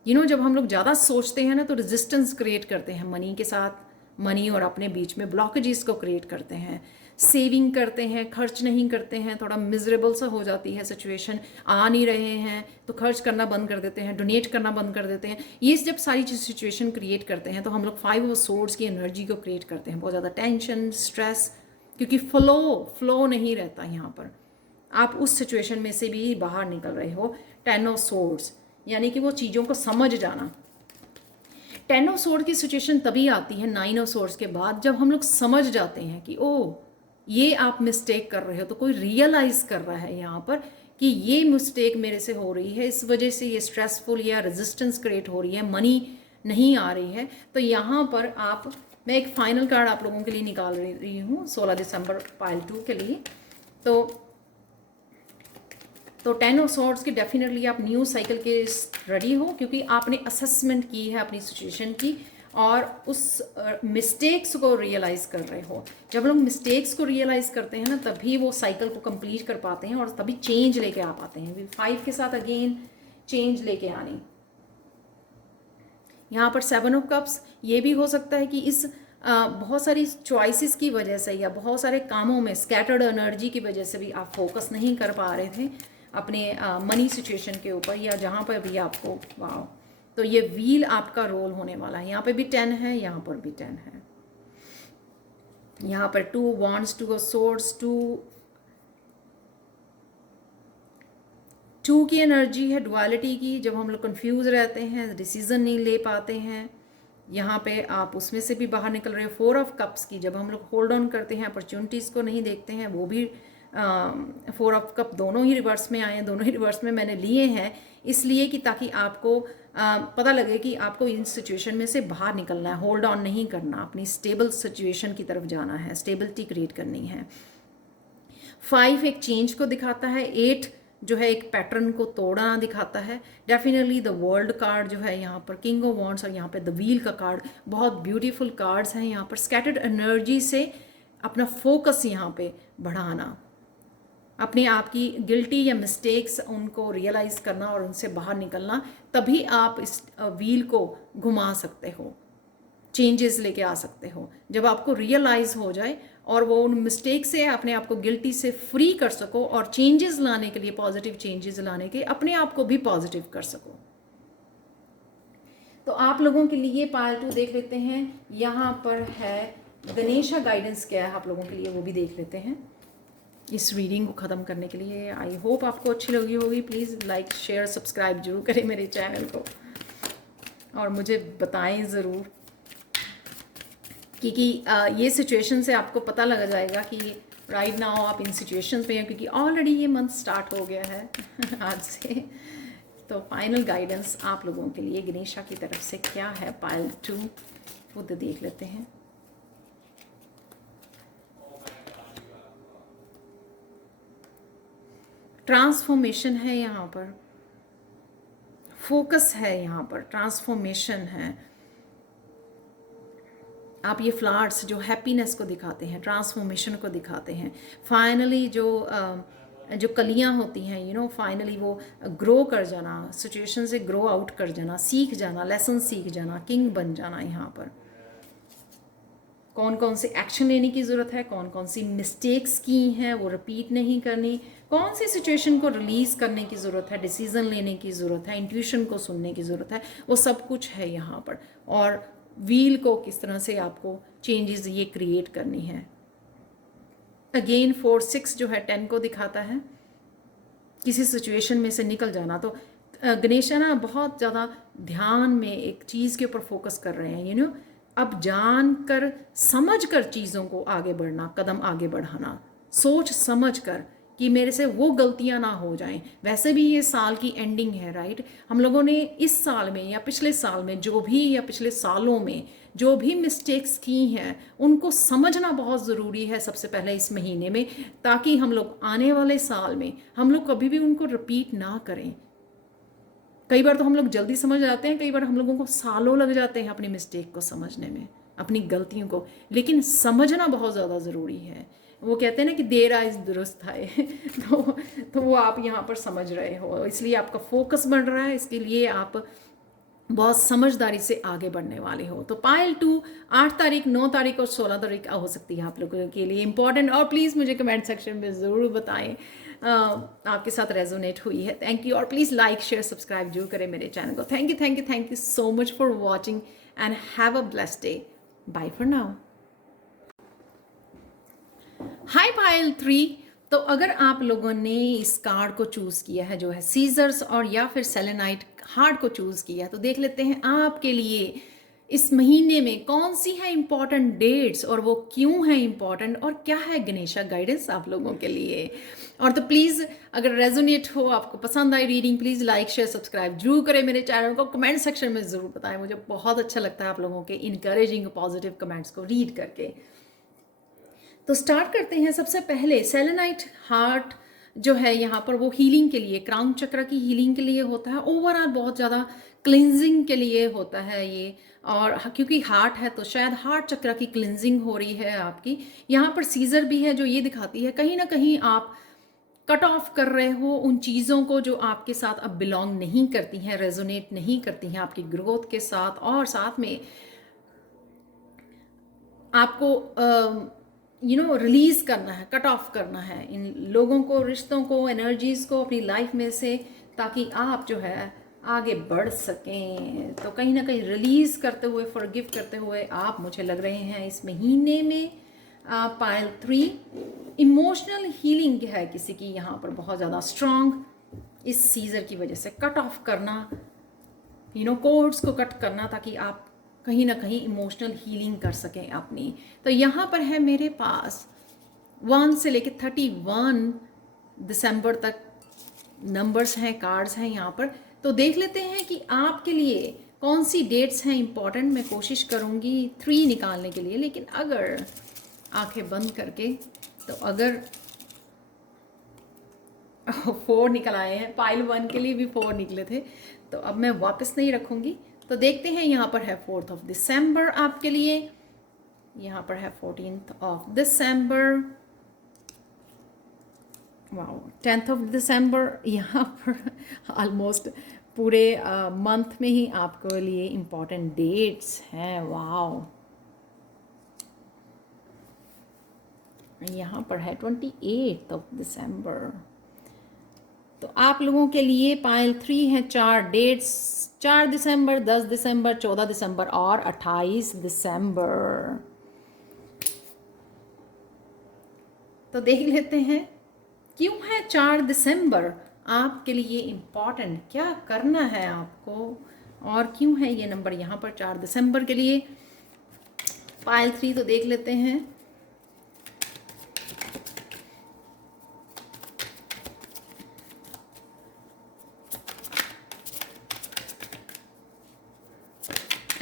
जब हम लोग ज़्यादा सोचते हैं ना, तो रेजिस्टेंस क्रिएट करते हैं मनी के साथ, मनी और अपने बीच में ब्लॉकेजेस को क्रिएट करते हैं। सेविंग करते हैं, खर्च नहीं करते हैं, थोड़ा मिजरेबल सा हो जाती है सिचुएशन, आ नहीं रहे हैं तो खर्च करना बंद कर देते हैं, डोनेट करना बंद कर देते हैं। ये जब सारी चीज़ सिचुएशन क्रिएट करते हैं, तो हम लोग 5 ऑफ सोर्ड्स की एनर्जी को क्रिएट करते हैं, बहुत ज़्यादा टेंशन, स्ट्रेस, क्योंकि फ्लो नहीं रहता। यहाँ पर आप उस सिचुएशन में से भी बाहर निकल रहे हो। 10 ऑफ सोर्ड्स यानी कि वो चीज़ों को समझ जाना। 10 ऑफ सोर्ड की सिचुएशन तभी आती है 9 ऑफ सोर्ड्स के बाद, जब हम लोग समझ जाते हैं कि ओ ये आप मिस्टेक कर रहे हो, तो कोई रियलाइज कर रहा है यहाँ पर कि ये मिस्टेक मेरे से हो रही है, इस वजह से ये स्ट्रेसफुल या रेजिस्टेंस क्रिएट हो रही है, मनी नहीं आ रही है। तो यहाँ पर मैं एक फाइनल कार्ड आप लोगों के लिए निकाल रही हूँ 16 दिसंबर पाइल 2 के लिए। तो 10 ऑफ सॉर्ड्स की डेफिनेटली आप न्यू साइकिल के रेडी हो, क्योंकि आपने असेसमेंट की है अपनी सिचुएशन की और उस मिस्टेक्स को रियलाइज़ कर रहे हो। जब लोग मिस्टेक्स को रियलाइज़ करते हैं ना, तभी वो साइकिल को कंप्लीट कर पाते हैं और तभी चेंज लेके आ पाते हैं। 5 के साथ अगेन चेंज लेके आनी। यहाँ पर 7 ऑफ कप्स, ये भी हो सकता है कि इस बहुत सारी चॉइसेस की वजह से या बहुत सारे कामों में स्कैटर्ड एनर्जी की वजह से भी आप फोकस नहीं कर पा रहे थे अपने मनी सिचुएशन के ऊपर, या जहाँ पर भी आपको वाओ। तो ये व्हील आपका रोल होने वाला है। यहाँ पे भी 10 है, यहाँ पर भी 10 है। यहाँ पर 2 वॉन्ड्स, 2 सोर्ड्स, 2 की एनर्जी है डुअलिटी की। जब हम लोग कंफ्यूज रहते हैं, डिसीजन नहीं ले पाते हैं, यहाँ पे आप उसमें से भी बाहर निकल रहे हो। 4 ऑफ कप्स की, जब हम लोग होल्ड ऑन करते हैं, अपॉर्चुनिटीज़ को नहीं देखते हैं, वो भी 4 ऑफ कप दोनों ही रिवर्स में आए हैं। दोनों ही रिवर्स में मैंने लिए हैं इसलिए कि ताकि आपको पता लगे कि आपको इन सिचुएशन में से बाहर निकलना है, होल्ड ऑन नहीं करना, अपनी स्टेबल सिचुएशन की तरफ जाना है, स्टेबिलिटी क्रिएट करनी है। 5 एक चेंज को दिखाता है, 8 जो है एक पैटर्न को तोड़ना दिखाता है। डेफिनेटली द वर्ल्ड कार्ड जो है यहाँ पर किंग ऑफ वॉन्ड्स और यहाँ पे द व्हील का कार्ड, बहुत ब्यूटीफुल कार्ड्स हैं यहाँ पर। स्कैटर्ड एनर्जी से अपना फोकस यहाँ पे बढ़ाना, अपने आप की गिल्टी या मिस्टेक्स उनको रियलाइज़ करना और उनसे बाहर निकलना, तभी आप इस व्हील को घुमा सकते हो, चेंजेस लेके आ सकते हो। जब आपको रियलाइज़ हो जाए और वो उन मिस्टेक से अपने आप को गिल्टी से फ्री कर सको और चेंजेस लाने के लिए, पॉजिटिव चेंजेस लाने के अपने आप को भी पॉजिटिव कर सको। तो आप लोगों के लिए पार्ट 2 देख लेते हैं। यहाँ पर है गणेशा गाइडेंस क्या है आप लोगों के लिए, वो भी देख लेते हैं इस रीडिंग को ख़त्म करने के लिए। आई होप आपको अच्छी लगी होगी। प्लीज़ लाइक शेयर सब्सक्राइब जरूर करें मेरे चैनल को और मुझे बताएं ज़रूर, क्योंकि ये सिचुएशन से आपको पता लग जाएगा कि राइट नाउ आप इन सिचुएशंस में हैं, क्योंकि ऑलरेडी ये मंथ स्टार्ट हो गया है आज से। तो फाइनल गाइडेंस आप लोगों के लिए गणेशा की तरफ से क्या है पाइल 2, खुद देख लेते हैं। ट्रांसफॉर्मेशन है यहाँ पर, फोकस है यहाँ पर, ट्रांसफॉर्मेशन है। आप ये फ्लावर्स जो हैप्पीनेस को दिखाते हैं, ट्रांसफॉर्मेशन को दिखाते हैं। फाइनली जो कलियाँ होती हैं, यू नो, फाइनली वो ग्रो कर जाना, सिचुएशन से ग्रो आउट कर जाना, सीख जाना, लेसन सीख जाना, किंग बन जाना। यहाँ पर कौन कौन से एक्शन लेने की ज़रूरत है, कौन कौन सी मिस्टेक्स की हैं वो रिपीट नहीं करनी, कौन सी सिचुएशन को रिलीज़ करने की ज़रूरत है, डिसीज़न लेने की ज़रूरत है, इंट्यूशन को सुनने की ज़रूरत है, वो सब कुछ है यहाँ पर। और व्हील को किस तरह से आपको चेंजेस ये क्रिएट करनी है। अगेन 4 6 जो है 10 को दिखाता है, किसी सिचुएशन में से निकल जाना। तो गणेशा ना बहुत ज़्यादा ध्यान में एक चीज़ के ऊपर फोकस कर रहे हैं, यू नो, अब जान कर समझ कर चीज़ों को आगे बढ़ना, कदम आगे बढ़ाना, सोच समझ कर कि मेरे से वो गलतियां ना हो जाएं। वैसे भी ये साल की एंडिंग है, राइट। हम लोगों ने इस साल में या पिछले साल में जो भी, या पिछले सालों में जो भी मिस्टेक्स की हैं उनको समझना बहुत ज़रूरी है सबसे पहले इस महीने में, ताकि हम लोग आने वाले साल में हम लोग कभी भी उनको रिपीट ना करें। कई बार तो हम लोग जल्दी समझ जाते हैं, कई बार हम लोगों को सालों लग जाते हैं अपनी मिस्टेक को समझने में, अपनी गलतियों को, लेकिन समझना बहुत ज़्यादा ज़रूरी है। वो कहते हैं ना कि देर आए दुरुस्त आए तो वो आप यहाँ पर समझ रहे हो, इसलिए आपका फोकस बढ़ रहा है, इसके लिए आप बहुत समझदारी से आगे बढ़ने वाले हो। तो पाइल 2 8 तारीख, 9 तारीख और 16 तारीख हो सकती है आप लोगों के लिए इम्पॉर्टेंट। और प्लीज़ मुझे कमेंट सेक्शन में ज़रूर बताएं आपके साथ रेजोनेट हुई है। Thank you. और प्लीज़ लाइक शेयर सब्सक्राइब जरूर करें मेरे चैनल को। Thank you, thank you, thank you so much for watching and have a blessed day. Bye for now. Hi pile 3। तो अगर आप लोगों ने इस कार्ड को चूज़ किया है जो है सीजर्स और या फिर सेलेनाइट हार्ट को चूज़ किया है, तो देख लेते हैं आपके लिए इस महीने में कौन सी है इंपॉर्टेंट डेट्स और वो क्यों है इंपॉर्टेंट, और क्या है गणेशा गाइडेंस आप लोगों के लिए। और तो प्लीज़ अगर रेजोनेट हो, आपको पसंद I reading, please like share subscribe जरूर करें मेरे चैनल को। कमेंट सेक्शन में ज़रूर बताएं, मुझे बहुत अच्छा लगता है आप लोगों के इनकरेजिंग पॉजिटिव कमेंट्स को रीड करके। तो स्टार्ट करते हैं। सबसे पहले सेलेनाइट हार्ट जो है यहाँ पर वो हीलिंग के लिए, क्राउन चक्र की हीलिंग के लिए होता है, ओवरऑल बहुत ज़्यादा क्लिनजिंग के लिए होता है ये। और क्योंकि हार्ट है तो शायद हार्ट चक्र की क्लिनजिंग हो रही है आपकी। यहाँ पर सीजर भी है जो ये दिखाती है कहीं ना कहीं आप कट ऑफ कर रहे हो उन चीज़ों को जो आपके साथ अब बिलोंग नहीं करती हैं, रेजोनेट नहीं करती हैं आपकी ग्रोथ के साथ, और साथ में आपको रिलीज़ करना है, कट ऑफ करना है इन लोगों को, रिश्तों को, एनर्जीज़ को अपनी लाइफ में से, ताकि आप जो है आगे बढ़ सकें। तो कहीं ना कहीं रिलीज़ करते हुए, फॉरगिव करते हुए आप मुझे लग रहे हैं इस महीने में। पाइल 3 इमोशनल हीलिंग है किसी की यहाँ पर बहुत ज़्यादा स्ट्रॉन्ग, इस सीजर की वजह से कट ऑफ करना, कोर्ड्स को कट करना, ताकि आप कहीं ना कहीं इमोशनल हीलिंग कर सकें अपनी। तो यहाँ पर है मेरे पास 1 से लेकर 31 दिसंबर तक नंबर्स हैं, कार्ड्स हैं यहाँ पर। तो देख लेते हैं कि आपके लिए कौन सी डेट्स हैं इंपॉर्टेंट। मैं कोशिश करूँगी 3 निकालने के लिए, लेकिन अगर आंखें बंद करके, तो अगर 4 निकल आए हैं, पाइल 1 के लिए भी 4 निकले थे, तो अब मैं वापस नहीं रखूँगी। तो देखते हैं, यहाँ पर है 4th ऑफ दिसंबर आपके लिए, यहाँ पर है 14th of December, wow 10th of December, यहाँ पर ऑलमोस्ट पूरे मंथ में ही आपके लिए इम्पॉर्टेंट डेट्स हैं। वाओ, यहाँ पर है 28th ऑफ दिसंबर। तो आप लोगों के लिए पाइल 3 है 4 डेट्स, 4 दिसंबर, 10 दिसंबर, 14 दिसंबर और 28 दिसंबर। तो देख लेते हैं क्यों है 4 दिसंबर आपके लिए इम्पॉर्टेंट, क्या करना है आपको, और क्यों है ये नंबर यहाँ पर 4 दिसंबर के लिए। पाइल 3 तो देख लेते हैं।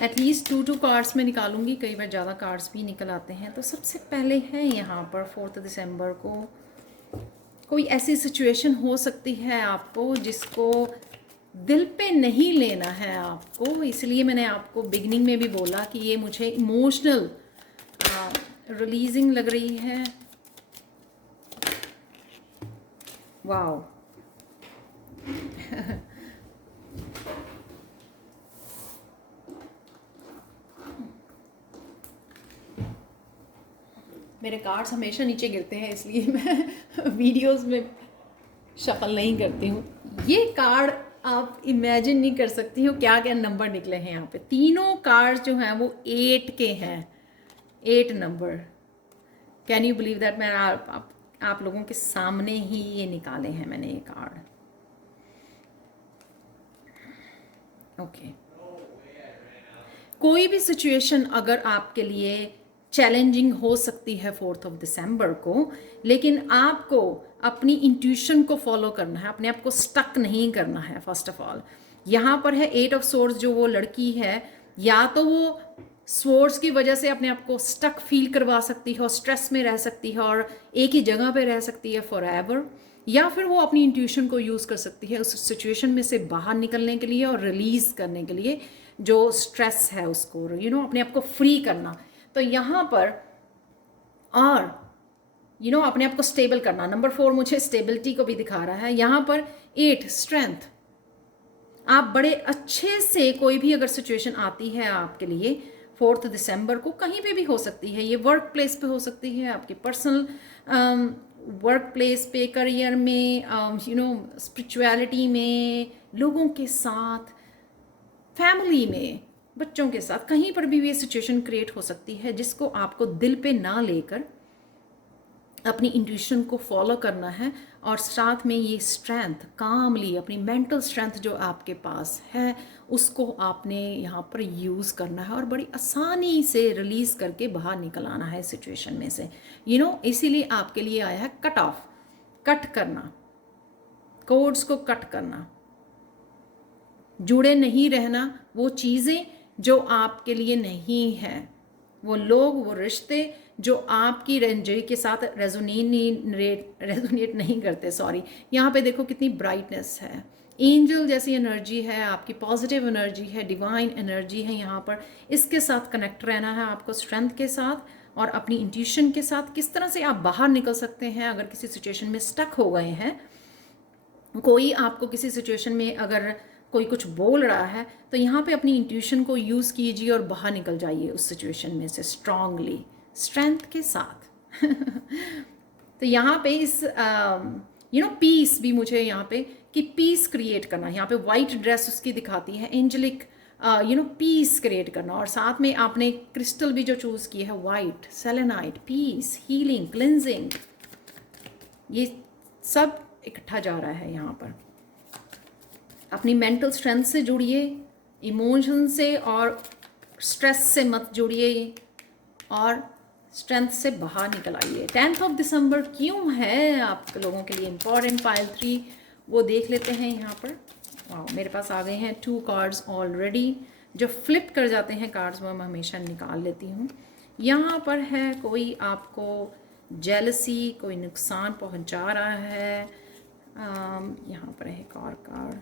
एटलीस्ट 2 कार्ड्स में निकालूंगी, कई बार ज़्यादा कार्ड्स भी निकल आते हैं। तो सबसे पहले है यहाँ पर 4 दिसंबर को कोई ऐसी सिचुएशन हो सकती है आपको जिसको दिल पे नहीं लेना है आपको, इसलिए मैंने आपको बिगनिंग में भी बोला कि ये मुझे इमोशनल रिलीजिंग लग रही है। वाओ मेरे कार्ड्स हमेशा नीचे गिरते हैं, इसलिए मैं वीडियोस में शक्ल नहीं करती हूँ। ये कार्ड आप इमेजिन नहीं कर सकती हो क्या क्या नंबर निकले हैं यहाँ पे। तीनों कार्ड्स जो हैं वो 8 के हैं, 8 number. Can you believe that. मैं आप लोगों के सामने ही ये निकाले हैं मैंने ये कार्ड। ओके, कोई भी सिचुएशन अगर आपके लिए चैलेंजिंग हो सकती है 4th ऑफ दिसंबर को, लेकिन आपको अपनी इंट्यूशन को फॉलो करना है, अपने आप को स्टक नहीं करना है। फर्स्ट ऑफ ऑल यहाँ पर है 8 ऑफ सोर्ड्स, जो वो लड़की है या तो वो सोर्ड्स की वजह से अपने आप को स्टक फील करवा सकती है और स्ट्रेस में रह सकती है और एक ही जगह पे रह सकती है फॉर एवर, या फिर वो अपनी इंट्यूशन को यूज़ कर सकती है उस सिचुएशन में से बाहर निकलने के लिए और रिलीज़ करने के लिए जो स्ट्रेस है उसको, अपने आप को फ्री करना। तो यहाँ पर और अपने आप को स्टेबल करना। नंबर 4 मुझे स्टेबिलिटी को भी दिखा रहा है। यहाँ पर 8 स्ट्रेंथ। आप बड़े अच्छे से, कोई भी अगर सिचुएशन आती है आपके लिए 4th दिसंबर को, कहीं पे भी हो सकती है, ये वर्क प्लेस पे हो सकती है, आपके पर्सनल वर्क प्लेस पे, करियर में, स्पिरिचुअलिटी में, लोगों के साथ, फैमिली में, बच्चों के साथ, कहीं पर भी ये सिचुएशन क्रिएट हो सकती है जिसको आपको दिल पे ना लेकर अपनी इंट्यूशन को फॉलो करना है और साथ में ये स्ट्रेंथ, कामली अपनी मेंटल स्ट्रेंथ जो आपके पास है उसको आपने यहाँ पर यूज़ करना है और बड़ी आसानी से रिलीज़ करके बाहर निकल आना है सिचुएशन में से। इसीलिए आपके लिए आया है कट ऑफ, कट करना, कोड्स को कट करना, जुड़े नहीं रहना वो चीज़ें जो आपके लिए नहीं हैं, वो लोग, वो रिश्ते जो आपकी एनर्जी के साथ रेजोनेट नहीं करते। सॉरी, यहाँ पे देखो कितनी ब्राइटनेस है, एंजल जैसी एनर्जी है, आपकी पॉजिटिव एनर्जी है, डिवाइन एनर्जी है। यहाँ पर इसके साथ कनेक्ट रहना है आपको, स्ट्रेंथ के साथ और अपनी इंट्यूशन के साथ। किस तरह से आप बाहर निकल सकते हैं अगर किसी सिचुएशन में स्टक हो गए हैं, कोई आपको किसी सिचुएशन में अगर कोई कुछ बोल रहा है तो यहाँ पे अपनी इंट्यूशन को यूज़ कीजिए और बाहर निकल जाइए उस सिचुएशन में से स्ट्रांगली, स्ट्रेंथ के साथ। तो यहाँ पे इस पीस भी मुझे यहाँ पे कि पीस क्रिएट करना, यहाँ पे वाइट ड्रेस उसकी दिखाती है, एंजेलिक पीस क्रिएट करना। और साथ में आपने क्रिस्टल भी जो चूज़ की है white selenite, peace, healing, cleansing, ये सब इकट्ठा जा रहा है यहाँ पर। अपनी मेंटल स्ट्रेंथ से जुड़िए, इमोशन से और स्ट्रेस से मत जुड़िए और स्ट्रेंथ से बाहर निकल आइए। 10th ऑफ दिसंबर क्यों है आप लोगों के लिए इम्पॉर्टेंट, पाइल 3 वो देख लेते हैं यहाँ पर। वाह, मेरे पास आ गए हैं 2 कार्ड्स ऑलरेडी। जो फ्लिप कर जाते हैं कार्ड्स वो मैं हमेशा निकाल लेती हूँ। यहाँ पर है कोई आपको जेलसी, कोई नुकसान पहुँचा रहा है, यहाँ पर है एक और कार्ड।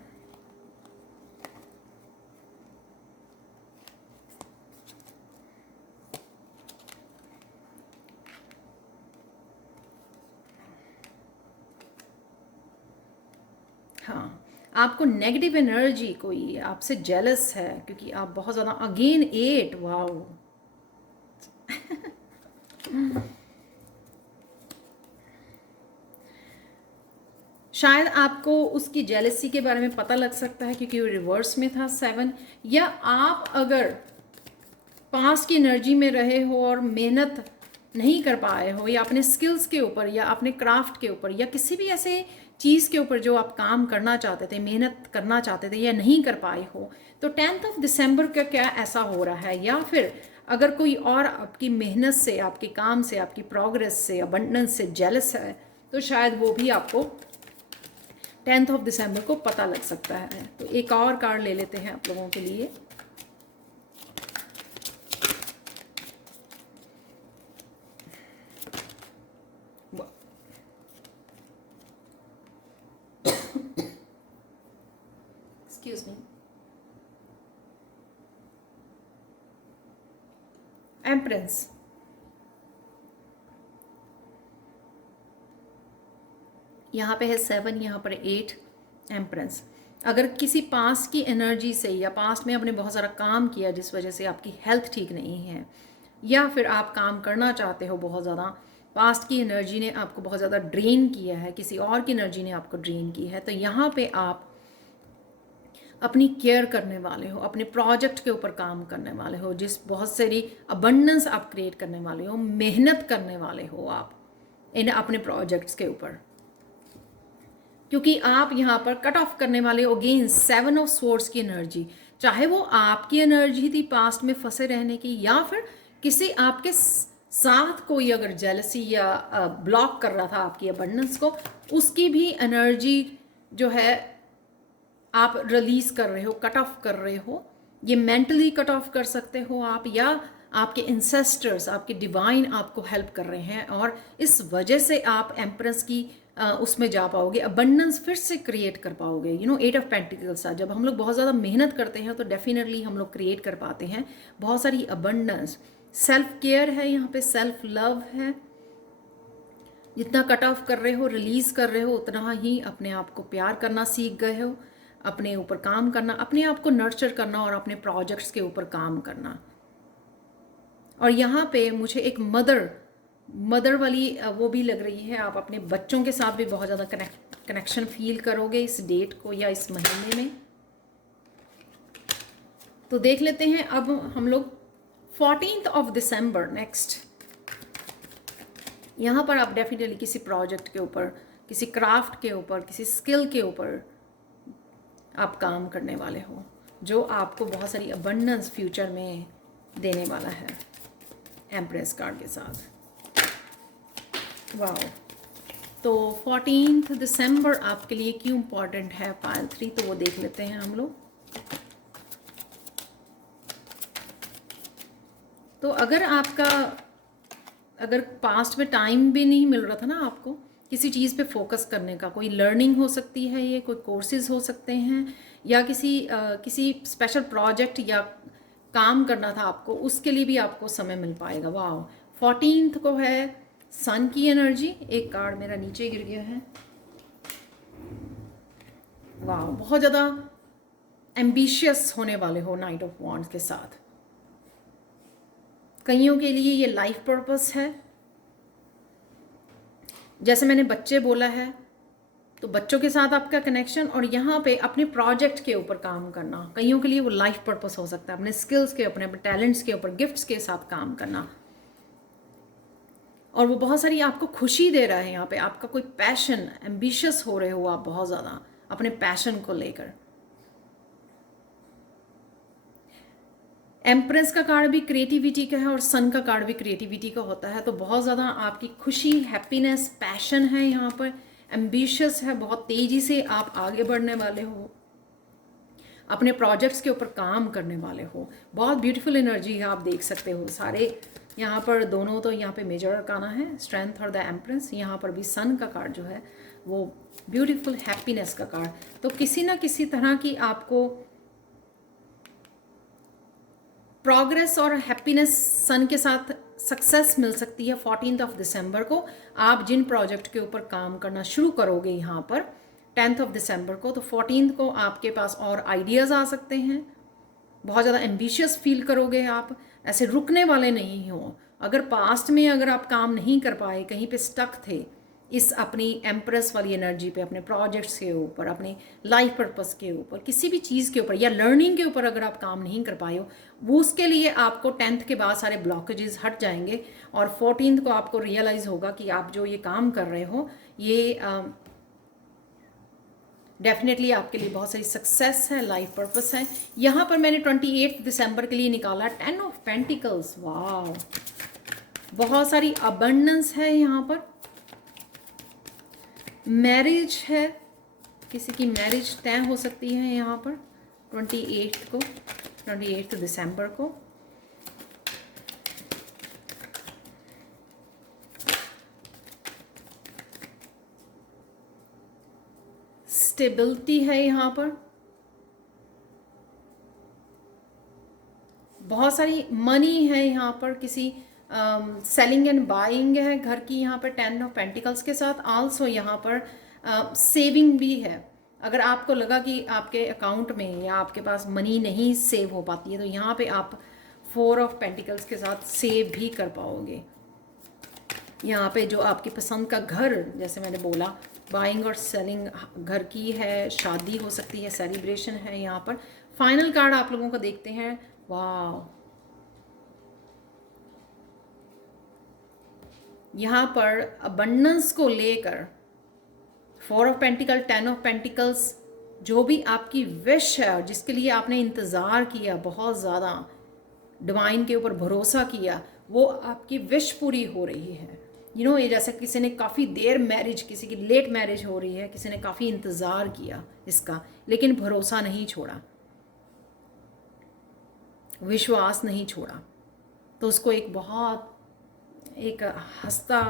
हाँ, आपको नेगेटिव एनर्जी कोई आपसे जेलस है क्योंकि आप बहुत ज़्यादा, अगेन 8, वाओ। शायद आपको उसकी जेलसी के बारे में पता लग सकता है क्योंकि वो रिवर्स में था 7। या आप अगर पास्ट की एनर्जी में रहे हो और मेहनत नहीं कर पाए हो, या अपने स्किल्स के ऊपर या अपने क्राफ्ट के ऊपर या किसी भी ऐसे चीज़ के ऊपर जो आप काम करना चाहते थे, मेहनत करना चाहते थे या नहीं कर पाए हो, तो 10 दिसंबर का क्या ऐसा हो रहा है। या फिर अगर कोई और आपकी मेहनत से, आपके काम से, आपकी प्रोग्रेस से, अबंडेंस से जेलस है, तो शायद वो भी आपको 10 दिसंबर को पता लग सकता है। तो एक और कार्ड ले लेते हैं आप लोगों के लिए। Excuse me. एम्प्रेस, यहाँ पे है 7, यहाँ पर 8, एम्प्रेस। अगर किसी पास्ट की एनर्जी से या पास्ट में आपने बहुत सारा काम किया जिस वजह से आपकी हेल्थ ठीक नहीं है, या फिर आप काम करना चाहते हो बहुत ज़्यादा, पास्ट की एनर्जी ने आपको बहुत ज़्यादा ड्रेन किया है, किसी और की एनर्जी ने आपको ड्रेन की है, तो यहाँ पे आप अपनी केयर करने वाले हो, अपने प्रोजेक्ट के ऊपर काम करने वाले हो, जिस बहुत सारी अबंडेंस आप क्रिएट करने वाले हो, मेहनत करने वाले हो आप इन अपने प्रोजेक्ट्स के ऊपर, क्योंकि आप यहाँ पर कट ऑफ करने वाले हो अगेन 7 ऑफ स्वॉर्ड्स की एनर्जी। चाहे वो आपकी एनर्जी थी पास्ट में फंसे रहने की, या फिर किसी आपके साथ कोई अगर जेलसी या ब्लॉक कर रहा था आपकी अबंडेंस को, उसकी भी एनर्जी जो है आप रिलीज कर रहे हो, कट ऑफ कर रहे हो। ये मेंटली कट ऑफ कर सकते हो आप, या आपके इंसेस्टर्स, आपके डिवाइन आपको हेल्प कर रहे हैं, और इस वजह से आप एम्प्रेस की उसमें जा पाओगे, अबंडेंस फिर से क्रिएट कर पाओगे। 8 ऑफ पेंटिकल्स जब हम लोग बहुत ज़्यादा मेहनत करते हैं तो डेफिनेटली हम लोग क्रिएट कर पाते हैं बहुत सारी अबंडेंस। सेल्फ केयर है यहाँ पे, सेल्फ लव है। जितना कट ऑफ कर रहे हो, रिलीज कर रहे हो, उतना ही अपने आप को प्यार करना सीख गए हो, अपने ऊपर काम करना, अपने आप को नर्चर करना और अपने प्रोजेक्ट्स के ऊपर काम करना। और यहाँ पे मुझे एक मदर वाली वो भी लग रही है। आप अपने बच्चों के साथ भी बहुत ज़्यादा कनेक्शन फील करोगे इस डेट को या इस महीने में। तो देख लेते हैं अब हम लोग 14 दिसंबर नेक्स्ट। यहाँ पर आप डेफिनेटली किसी प्रोजेक्ट के ऊपर, किसी क्राफ्ट के ऊपर, किसी स्किल के ऊपर आप काम करने वाले हो, जो आपको बहुत सारी अबंडेंस फ्यूचर में देने वाला है एम्प्रेस कार्ड के साथ। वाओ। तो 14 दिसंबर आपके लिए क्यों इम्पॉर्टेंट है पायल 3, तो वो देख लेते हैं हम लोग। तो अगर पास्ट में टाइम भी नहीं मिल रहा था ना आपको किसी चीज़ पे फोकस करने का, कोई लर्निंग हो सकती है, ये कोई कोर्सेज हो सकते हैं, या किसी स्पेशल प्रोजेक्ट या काम करना था आपको, उसके लिए भी आपको समय मिल पाएगा। वाह। 14 को है सन की एनर्जी। एक कार्ड मेरा नीचे गिर गया है। वाह, बहुत ज़्यादा एम्बिशियस होने वाले हो नाइट ऑफ वॉन्ड्स के साथ। कईयों के लिए ये लाइफ पर्पस है। जैसे मैंने बच्चे बोला है, तो बच्चों के साथ आपका कनेक्शन, और यहाँ पे अपने प्रोजेक्ट के ऊपर काम करना, कईयों के लिए वो लाइफ पर्पस हो सकता है, अपने स्किल्स के, अपने टैलेंट्स के ऊपर, गिफ्ट्स के साथ काम करना। और वो बहुत सारी आपको खुशी दे रहा है। यहाँ पे आपका कोई पैशन, एम्बिशियस हो रहे हो आप बहुत ज़्यादा अपने पैशन को लेकर। एम्प्रेस का कार्ड भी क्रिएटिविटी का है और सन का कार्ड भी क्रिएटिविटी का होता है। तो बहुत ज़्यादा आपकी खुशी, हैप्पीनेस, पैशन है यहाँ पर, एम्बिशियस है, बहुत तेज़ी से आप आगे बढ़ने वाले हो, अपने प्रोजेक्ट्स के ऊपर काम करने वाले हो। बहुत ब्यूटीफुल एनर्जी है, आप देख सकते हो सारे यहाँ पर दोनों। तो यहाँ पे मेजर अरकाना है, स्ट्रेंथ और द एम्प्रेस। यहाँ पर भी सन का कार्ड जो है वो ब्यूटीफुल हैप्पीनेस का कार्ड। तो किसी ना किसी तरह की आपको प्रोग्रेस और हैप्पीनेस सन के साथ सक्सेस मिल सकती है 14 दिसंबर को। आप जिन प्रोजेक्ट के ऊपर काम करना शुरू करोगे यहाँ पर 10 दिसंबर को, तो 14 को आपके पास और आइडियाज़ आ सकते हैं। बहुत ज़्यादा एम्बिशियस फील करोगे आप, ऐसे रुकने वाले नहीं हो। अगर पास्ट में अगर आप काम नहीं कर पाए, कहीं पे स्टक थे इस अपनी एम्प्रेस वाली एनर्जी पे, अपने प्रोजेक्ट्स के ऊपर, अपने लाइफ पर्पस के ऊपर, किसी भी चीज़ के ऊपर या लर्निंग के ऊपर अगर आप काम नहीं कर पाए हो, वो उसके लिए आपको 10th के बाद सारे ब्लॉकेजेस हट जाएंगे और 14 को आपको रियलाइज़ होगा कि आप जो ये काम कर रहे हो ये डेफिनेटली आपके लिए बहुत सारी सक्सेस है, लाइफ पर्पस है। यहाँ पर मैंने 28 दिसंबर के लिए निकाला 10 ऑफ पेंटिकल्स। वाह, बहुत सारी अबंडेंस है यहाँ पर। मैरिज है, किसी की मैरिज तय हो सकती है यहाँ पर 28 दिसंबर को। स्टेबिलिटी है यहाँ पर, बहुत सारी मनी है यहाँ पर, किसी सेलिंग एंड बाइंग है घर की यहाँ पर 10 ऑफ पेंटिकल्स के साथ। आल्सो यहाँ पर सेविंग भी है। अगर आपको लगा कि आपके अकाउंट में या आपके पास मनी नहीं सेव हो पाती है, तो यहाँ पे आप 4 ऑफ पेंटिकल्स के साथ सेव भी कर पाओगे। यहाँ पे जो आपकी पसंद का घर, जैसे मैंने बोला, बाइंग और सेलिंग घर की है, शादी हो सकती है, सेलिब्रेशन है यहाँ पर। फाइनल कार्ड आप लोगों को देखते हैं। वाह, यहाँ पर अबंडेंस को लेकर 4 ऑफ पेंटिकल, 10 ऑफ पेंटिकल्स, जो भी आपकी विश है और जिसके लिए आपने इंतज़ार किया, बहुत ज़्यादा डिवाइन के ऊपर भरोसा किया, वो आपकी विश पूरी हो रही है। ये जैसे किसी ने काफ़ी देर मैरिज, किसी की लेट मैरिज हो रही है, किसी ने काफ़ी इंतज़ार किया इसका, लेकिन भरोसा नहीं छोड़ा, विश्वास नहीं छोड़ा, तो उसको एक बहुत एक हंसता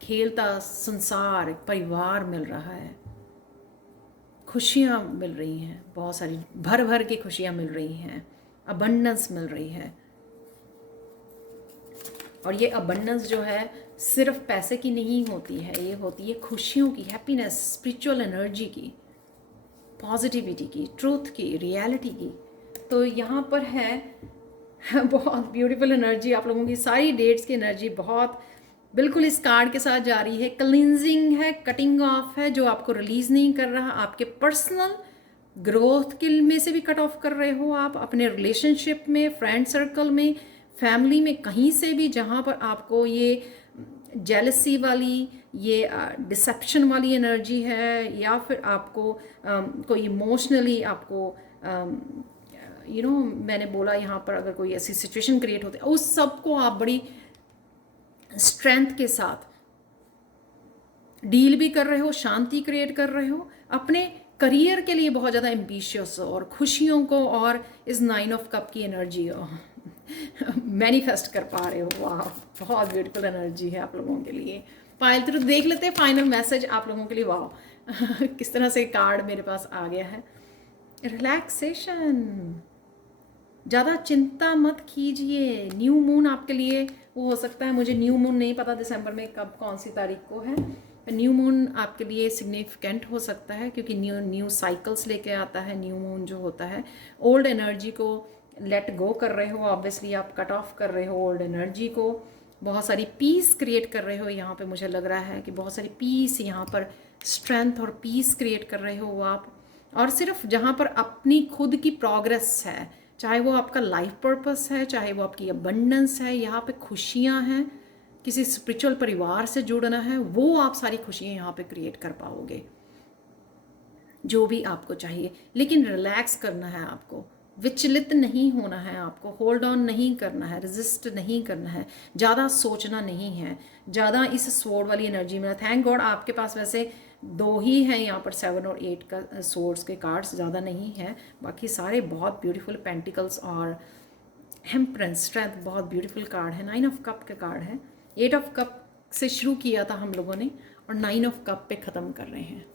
खेलता संसार, एक परिवार मिल रहा है, खुशियाँ मिल रही हैं, बहुत सारी भर भर के खुशियाँ मिल रही हैं, अबंडेंस मिल रही है। और ये अबंडेंस जो है सिर्फ पैसे की नहीं होती है, ये होती है खुशियों की, हैप्पीनेस, स्पिरिचुअल एनर्जी की, पॉजिटिविटी की, ट्रूथ की, रियलिटी की। तो यहाँ पर है बहुत ब्यूटीफुल एनर्जी, आप लोगों की सारी डेट्स की एनर्जी बहुत बिल्कुल इस कार्ड के साथ जा रही है। क्लींजिंग है, कटिंग ऑफ है, जो आपको रिलीज़ नहीं कर रहा, आपके पर्सनल ग्रोथ के में से भी कट ऑफ कर रहे हो आप, अपने रिलेशनशिप में, फ्रेंड सर्कल में, फैमिली में, कहीं से भी जहाँ पर आपको ये जेलसी वाली, ये डिसेप्शन वाली एनर्जी है, या फिर आपको कोई इमोशनली आपको मैंने बोला यहाँ पर अगर कोई ऐसी सिचुएशन क्रिएट होती है, उस सब को आप बड़ी स्ट्रेंथ के साथ डील भी कर रहे हो, शांति क्रिएट कर रहे हो, अपने करियर के लिए बहुत ज़्यादा एम्बिशियस हो और खुशियों को और इस 9 ऑफ कप की एनर्जी हो मैनिफेस्ट कर पा रहे हो। वाह, बहुत ब्यूटीफुल एनर्जी है आप लोगों के लिए। पायल तो देख लेते हैं फाइनल मैसेज आप लोगों के लिए। वाह किस तरह से कार्ड मेरे पास आ गया है। रिलैक्सेशन, ज़्यादा चिंता मत कीजिए। न्यू मून आपके लिए वो हो सकता है, मुझे न्यू मून नहीं पता दिसंबर में कब कौन सी तारीख को है, न्यू मून आपके लिए सिग्निफिकेंट हो सकता है क्योंकि न्यू साइकिल्स लेके आता है न्यू मून जो होता है। ओल्ड एनर्जी को लेट गो कर रहे हो, ऑब्वियसली आप कट ऑफ कर रहे हो ओल्ड एनर्जी को, बहुत सारी पीस क्रिएट कर रहे हो। यहाँ पे मुझे लग रहा है कि बहुत सारी पीस, यहाँ पर स्ट्रेंथ और पीस क्रिएट कर रहे हो आप। और सिर्फ जहाँ पर अपनी खुद की प्रोग्रेस है, चाहे वो आपका लाइफ पर्पस है, चाहे वो आपकी अबंडेंस है, यहाँ पे खुशियाँ हैं, किसी स्पिरिचुअल परिवार से जुड़ना है, वो आप सारी खुशियाँ यहाँ पे क्रिएट कर पाओगे, जो भी आपको चाहिए। लेकिन रिलैक्स करना है आपको, विचलित नहीं होना है आपको, होल्ड ऑन नहीं करना है, रेजिस्ट नहीं करना है, ज़्यादा सोचना नहीं है, ज़्यादा इस स्वॉर्ड वाली एनर्जी में। थैंक गॉड आपके पास वैसे 2 ही हैं यहाँ पर, 7 और 8 का स्वॉर्ड्स के कार्ड्स, ज़्यादा नहीं है, बाकी सारे बहुत ब्यूटीफुल पेंटिकल्स और हेम्प्रेंस, स्ट्रेंथ, बहुत ब्यूटीफुल कार्ड है। 9 ऑफ कप के कार्ड है। 8 ऑफ कप से शुरू किया था हम लोगों ने और 9 ऑफ कप पे ख़त्म कर रहे हैं।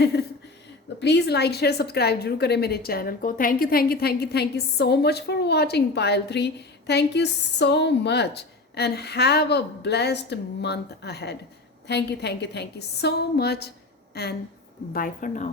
तो प्लीज़ लाइक शेयर सब्सक्राइब जरूर करें मेरे चैनल को। Thank you thank you thank you thank you so much for watching Payal 3। Thank you so much and have a blessed month ahead. Thank you, thank you, thank you so much, and bye for now.